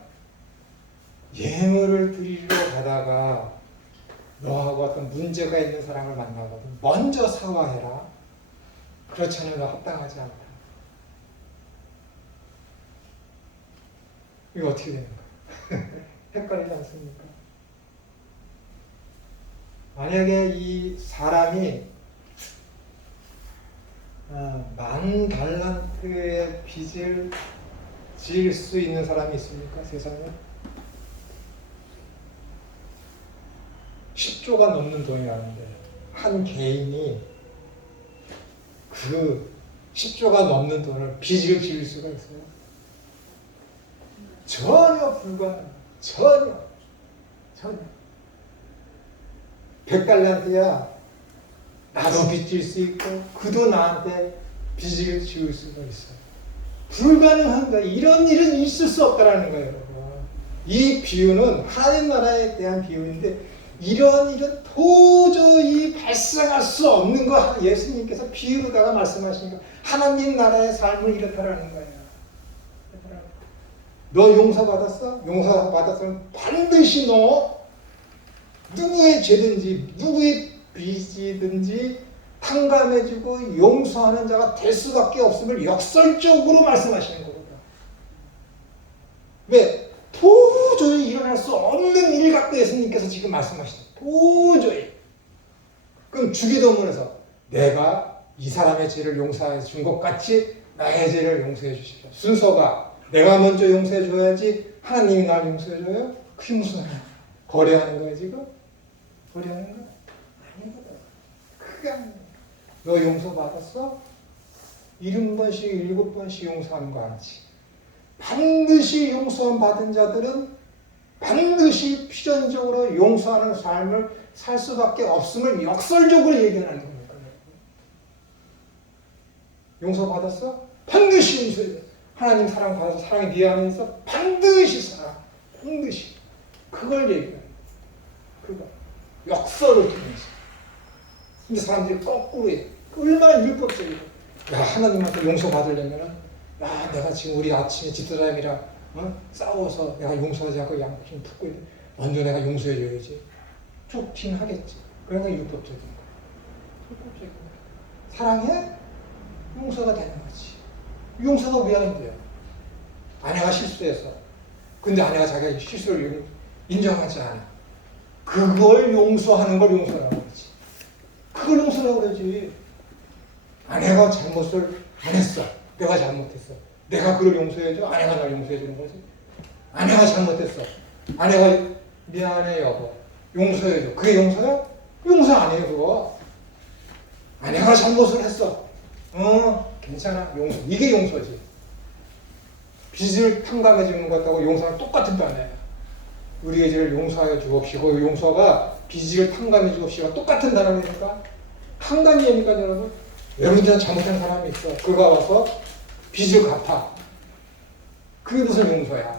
예물을 드리러 가다가 너하고 어떤 문제가 있는 사람을 만나거든. 먼저 사과해라. 그렇지 않으면 너 합당하지 않다. 이거 어떻게 되는 거야? 헷갈리지 않습니까? 만약에 이 사람이 10,000달란트의 빚을 지을 수 있는 사람이 있습니까? 세상에? 10조가 넘는 돈이 나는데 한 개인이 그 10조가 넘는 돈을 빚을 지을 수가 있어요? 전혀 불가능해요. 전혀. 100달란트야 나도 빚질 수 있고 그도 나한테 빚을 지을 수가 있어요. 불가능한 거야. 이런 일은 있을 수 없다라는 거예요. 이 비유는 하나님 나라에 대한 비유인데 이런 일은 도저히 발생할 수 없는 거 예수님께서 비유로다가 말씀하신 거. 하나님 나라의 삶을 이렇다라는 거예요. 너 용서받았어? 용서받았으면 반드시 너 누구의 죄든지 누구의 빚이든지 탕감해주고 용서하는 자가 될 수밖에 없음을 역설적으로 말씀하시는 거거든요. 왜? 도저히 일어날 수 없는 일 갖고 예수님께서 지금 말씀하시죠. 도저히. 그럼 주기도문에서 내가 이 사람의 죄를 용서해 준 것 같이 나의 죄를 용서해 주십시오. 순서가 내가 먼저 용서해줘야지 하나님이 날 용서해줘요? 그게 무슨 하나? 거래하는 거야 지금? 거래하는 거야? 아니거든. 그게 아니야. 너 용서받았어? 70번씩 7번씩 용서하는 거 알지? 반드시 용서 받은 자들은 반드시 필연적으로 용서하는 삶을 살 수밖에 없음을 역설적으로 얘기하는 겁니다. 용서받았어? 반드시 용서해. 하나님 사랑 받아서 사랑이 네 안에 있어? 반드시 사랑. 반드시. 그걸 얘기하는 거예요. 그거. 역설을 통해서. 근데 사람들이 거꾸로 해. 얼마나 율법적이야. 야, 하나님한테 용서받으려면 야, 내가 지금 우리 아침에 집사람이랑 싸워서 내가 용서하지 않고 양심 붙고 있는데 먼저 내가 용서해줘야지. 좋긴 하겠지. 그러니까 율법적인 거야. 율법적인 거야. 사랑해? 용서가 되는 거지. 용서가 왜 안 돼요? 아내가 실수했어. 근데 아내가 자기가 실수를 인정하지 않아. 그걸 용서하는 걸 용서라고 그러지. 그걸 용서라고 그러지. 아내가 잘못을 안 했어. 내가 잘못했어. 내가 그걸 용서해줘? 아내가 날 용서해주는 거지. 아내가 잘못했어. 아내가 미안해 여보. 용서해줘. 그게 용서야? 용서 아니에요 그거. 아내가 잘못을 했어. 괜찮아. 용서. 이게 용서지. 빚을 탕감해 주는 것하고 용서는 똑같은 단어야. 우리의 죄를 용서하여 주옵시고 용서가 빚을 탕감해 주옵시고 똑같은 단어니까 탕감이니까 여러분. 여러분들은 잘못한 사람이 있어. 그가 와서 빚을 갚아. 그게 무슨 용서야?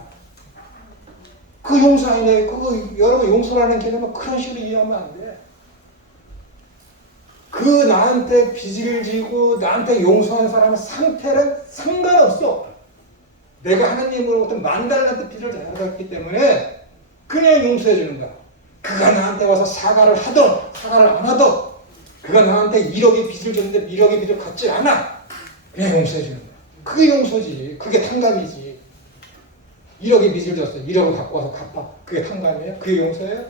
그 용서 아니네. 그거 여러분 용서라는 개념은 그런 식으로 이해하면 안 돼. 그 나한테 빚을 지고 나한테 용서한 사람의 상태는 상관없어. 내가 하나님으로부터 10,000달란트 빚을 받았기 때문에 그냥 용서해 주는 거야. 그가 나한테 와서 사과를 하든 사과를 안 하든 그가 나한테 1억의 빚을 줬는데 1억의 빚을 갚지 않아. 그냥 용서해 주는 거야. 그게 용서지. 그게 탕감이지. 1억의 빚을 줬어. 1억을 갖고 와서 갚아. 그게 탕감이에요? 그게 용서예요?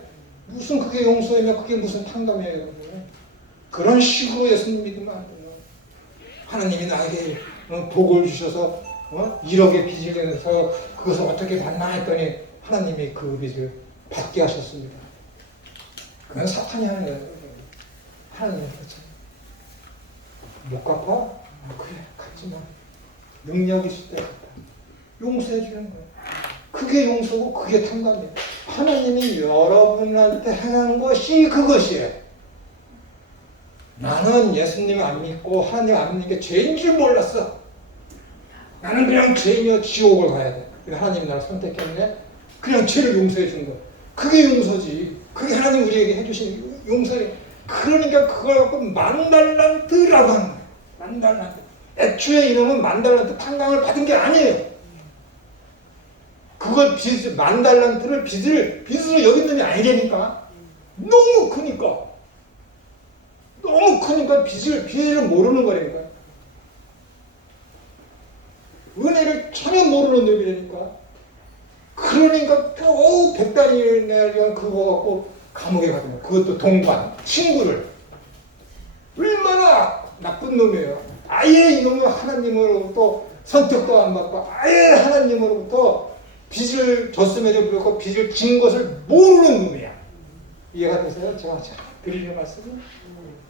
무슨 그게 용서이며 그게 무슨 탕감이에요? 여러분. 그런 식으로 예수님 믿으면 안 돼요. 하나님이 나에게 복을 주셔서 1억의 빚을 내서 그것을 어떻게 받나 했더니 하나님이 그 빚을 받게 하셨습니다. 그건 사탄이 하는 거예요. 하나님이 그렇죠. 못 갚아? 그래 갚지 마. 능력 있을 때 갚아. 용서해 주는 거예요. 그게 용서고 그게 탕감이에요. 하나님이 여러분한테 행한 것이 그것이에요. 나는 예수님 안 믿고 하나님 안 믿는 게 죄인 줄 몰랐어. 나는 그냥 죄이며 지옥을 가야 돼. 하나님이 나를 선택했네. 그냥 죄를 용서해 준 거야. 그게 용서지. 그게 하나님 우리에게 해주신 용서예요. 그러니까 그걸 갖고 10,000달란트라고 하는 거예요. 10,000달란트. 애초에 이놈은 10,000달란트 탕감을 받은 게 아니에요. 그걸 빚을 10,000달란트를 빚으로 여긴 놈이 아니라니까. 너무 크니까. 너무 크니까 빚을 모르는 거라니까. 은혜를 전혀 모르는 놈이라니까. 그러니까 겨우 100달러를 그거 갖고 감옥에 가는 거야. 그것도 동반, 친구를. 얼마나 나쁜 놈이에요. 아예 이놈은 하나님으로부터 선택도 안 받고 아예 하나님으로부터 빚을 줬음에도 불구하고 빚을 진 것을 모르는 놈이야. 이해가 되세요? 제가 드리는 말씀은?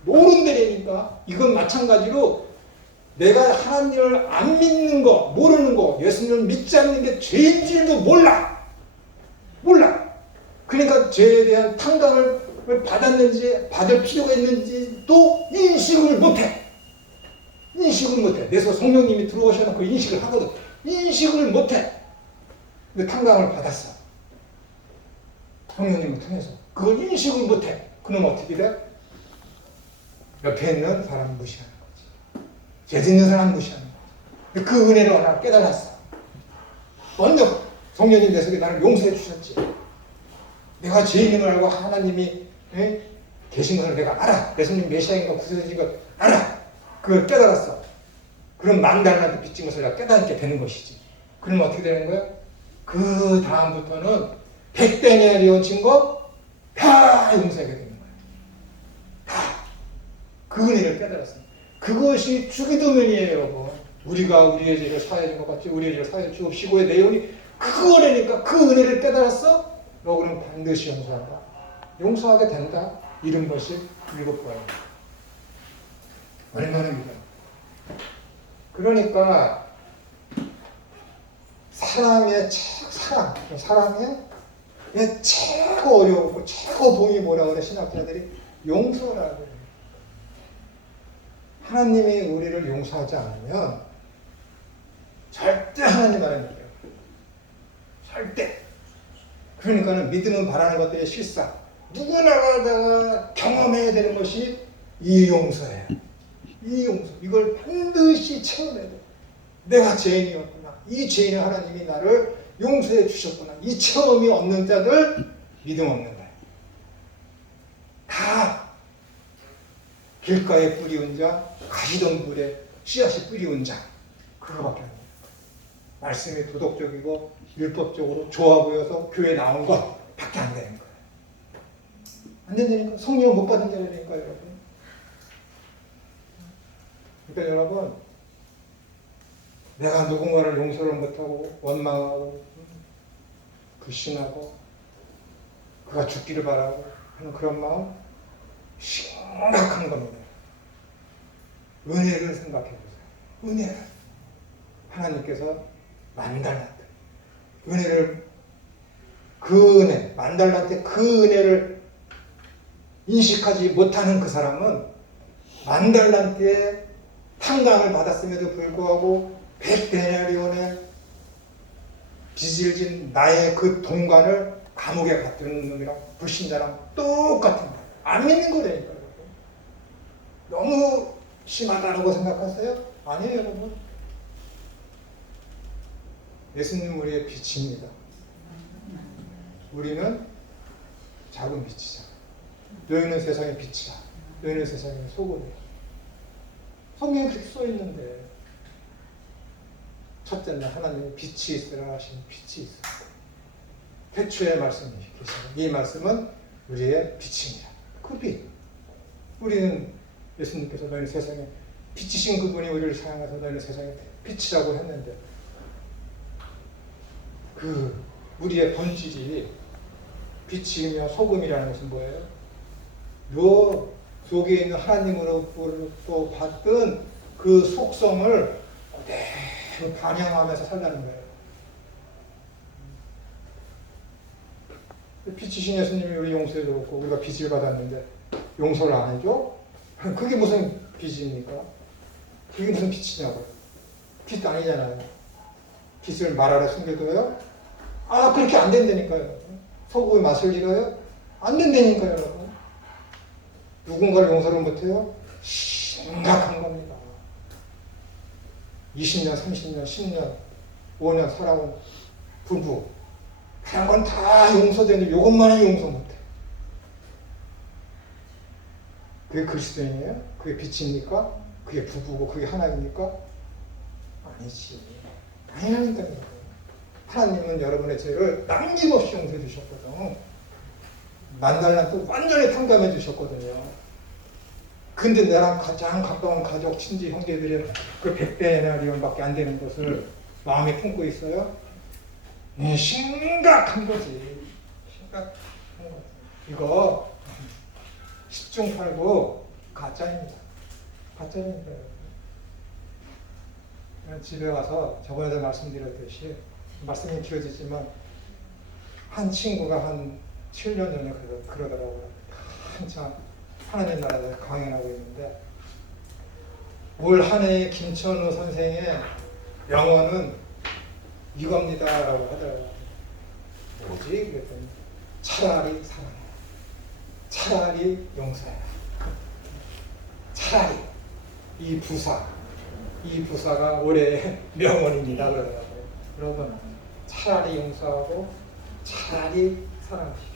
모른다니까. 이건 마찬가지로 내가 하나님을 안 믿는 거, 모르는 거, 예수님을 믿지 않는 게 죄인 줄도 몰라. 그러니까 죄에 대한 탕감을 받았는지, 받을 필요가 있는지도 인식을 못해. 내 속 성령님이 들어오셔서 인식을 하거든. 인식을 못해. 근데 탕감을 받았어. 성령님을 통해서. 그걸 인식을 못해. 그럼 어떻게 돼? 옆에 있는 사람 무시하는 거지. 죄 짓는 사람 무시하는 거지. 그 은혜를 하나 깨달았어. 먼저 성령님 내 속에 나를 용서해 주셨지. 내가 죄인인 걸 알고 하나님이 계신 것을 내가 알아. 예수님 메시아인가 구세주인 걸 알아. 그걸 깨달았어. 그럼 10,000달란트 빚진 것을 내가 깨닫게 되는 것이지. 그러면 어떻게 되는 거야? 그 다음부터는 100데나리온 진 거 다 용서하게 되는 거야. 다. 그 은혜를 깨달았어. 그것이 주기도면이에요, 여러분. 우리가 우리의 죄를 사하여 준 것 같이 우리의 죄를 사하여 주옵시고의 내용이 그 은혜니까 그 은혜를 깨달았어? 너그는 반드시 용서한다. 용서하게 된다. 이런 것이 7번입니다. 얼마나 믿어. 그러니까 사랑의 최고 어려웠고 최고 봉이 뭐라 그래 신학자들이 용서라고 그래요. 하나님이 우리를 용서하지 않으면 절대 하나님 안에 믿어요. 절대. 그러니까는 믿음은 바라는 것들의 실상. 누구나가 경험해야 되는 것이 이 용서예요. 이 용서. 이걸 반드시 체험해야 돼. 내가 죄인이었구나. 이 죄인을 하나님이 나를 용서해 주셨구나. 이 체험이 없는 자들 믿음 없는 거예요. 다 길가에 뿌리운 자, 가시덤불에 씨앗이 뿌리운 자. 그거밖에 안 돼요. 말씀이 도덕적이고 율법적으로 좋아 보여서 교회 나온 것밖에 안 되는 거예요. 안 된다니까. 성령 못 받은 자라니까 여러분. 그러니까 여러분, 내가 누군가를 용서를 못하고 원망하고 불신하고 그가 죽기를 바라고 하는 그런 마음 심각한 겁니다. 은혜를 생각해 보세요. 은혜를 하나님께서 만달랐다. 은혜를 그 은혜 만달랐대 그 은혜를 인식하지 못하는 그 사람은 만달란트의 탕감을 받았음에도 불구하고 100데나리온의 빚을 진 나의 그 동관을 감옥에 갖두는 놈이랑 불신자랑 똑같은 거예요. 안 믿는 거라니까요. 너무 심하다라고 생각하세요? 아니에요, 여러분. 예수님 우리의 빛입니다. 우리는 작은 빛이잖아. 너희는 세상의 빛이야. 너희는 세상의 소금이야. 성경에 그렇게 써있는데 첫째 날 하나님이 빛이 있으라 하신 빛이 있어요. 태초의 말씀이 계시다. 이 말씀은 우리의 빛입니다. 그 빛. 우리는 예수님께서 너희는 세상에 빛이신 그분이 우리를 사랑해서 너희는 세상에 빛이라고 했는데 그 우리의 본질이 빛이며 소금이라는 것은 뭐예요? 너 속에 있는 하나님으로부터 받은 그 속성을 그대로 반영하면서 살라는 거예요. 빛이신 예수님이 우리 용서해 줬고 우리가 빚을 받았는데 용서를 안 해줘? 그게 무슨 빚입니까? 그게 무슨 빛이냐고요? 빛 아니잖아요. 빛을 말 아래 숨겨둬요? 아, 그렇게 안 된다니까요. 소금의 맛을 잃어요? 안 된다니까요, 여러분. 누군가를 용서를 못해요? 심각한 겁니다. 20년, 30년, 10년, 5년 살아온 부부. 그런 건 다 용서되는데 이것만은 용서 못해. 그게 그리스도인이에요? 그게 빛입니까? 그게 부부고 그게 하나입니까? 아니지. 아니라니까요. 하나님은 여러분의 죄를 남김없이 용서해 주셨거든. 만달란트 완전히 탕감해 주셨거든요. 근데 나랑 가장 가까운 가족, 친지, 형제들이 그 100데나리온밖에 안 되는 것을 마음에 품고 있어요? 심각한 거지. 심각한 거지. 이거 10중 8구 가짜입니다. 가짜입니다. 집에 가서 저번에도 말씀드렸듯이 말씀이 길어지지만 한 친구가 한 7년 전에 그러더라고요. 한참 하나님 나라에 강연하고 있는데 올 한 해의 김천우 선생의 영어는 이겁니다라고 하더라고요. 뭐지? 그랬더니 차라리 사랑해. 차라리 용서해. 차라리 이 부사가 올해의 명언입니다. 그러더라고요. 여러분, 차라리 용서하고 차라리 사랑하십시오.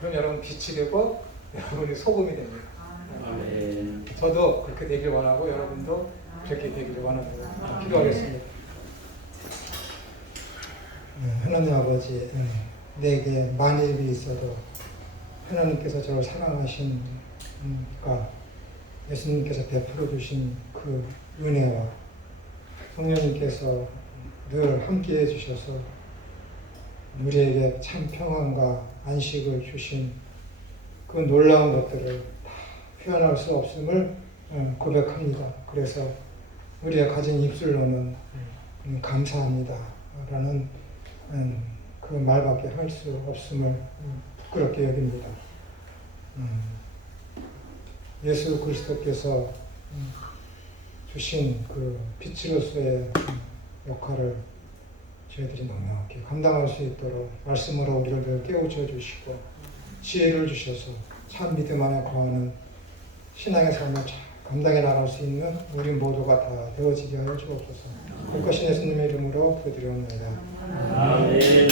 그럼 여러분 빛이 되고 여러분이 소금이 됩니다. 아멘. 저도 그렇게 되길 원하고 여러분도 그렇게 되기를 원합니다. 기도하겠습니다. 하나님 아버지, 내게 만일이 있어도 하나님께서 저를 사랑하시니까 예수님께서 베풀어 주신 그 은혜와 성령님께서 늘 함께해 주셔서 우리에게 참 평안과 안식을 주신 그 놀라운 것들을 다 표현할 수 없음을 고백합니다. 그래서 우리가 가진 입술로는 감사합니다 라는 그 말밖에 할 수 없음을 부끄럽게 여깁니다. 예수 그리스도께서 주신 그 빛으로서의 역할을 저희들이 넉넉히 감당할 수 있도록 말씀으로 우리를 늘 깨우쳐 주시고 지혜를 주셔서 참 믿음 안에 거하는 신앙의 삶을 잘 감당해 나갈 수 있는 우리 모두가 다 되어지게 하여 주옵소서. 그것이 예수님의 이름으로 기도드리옵나이다. 아멘.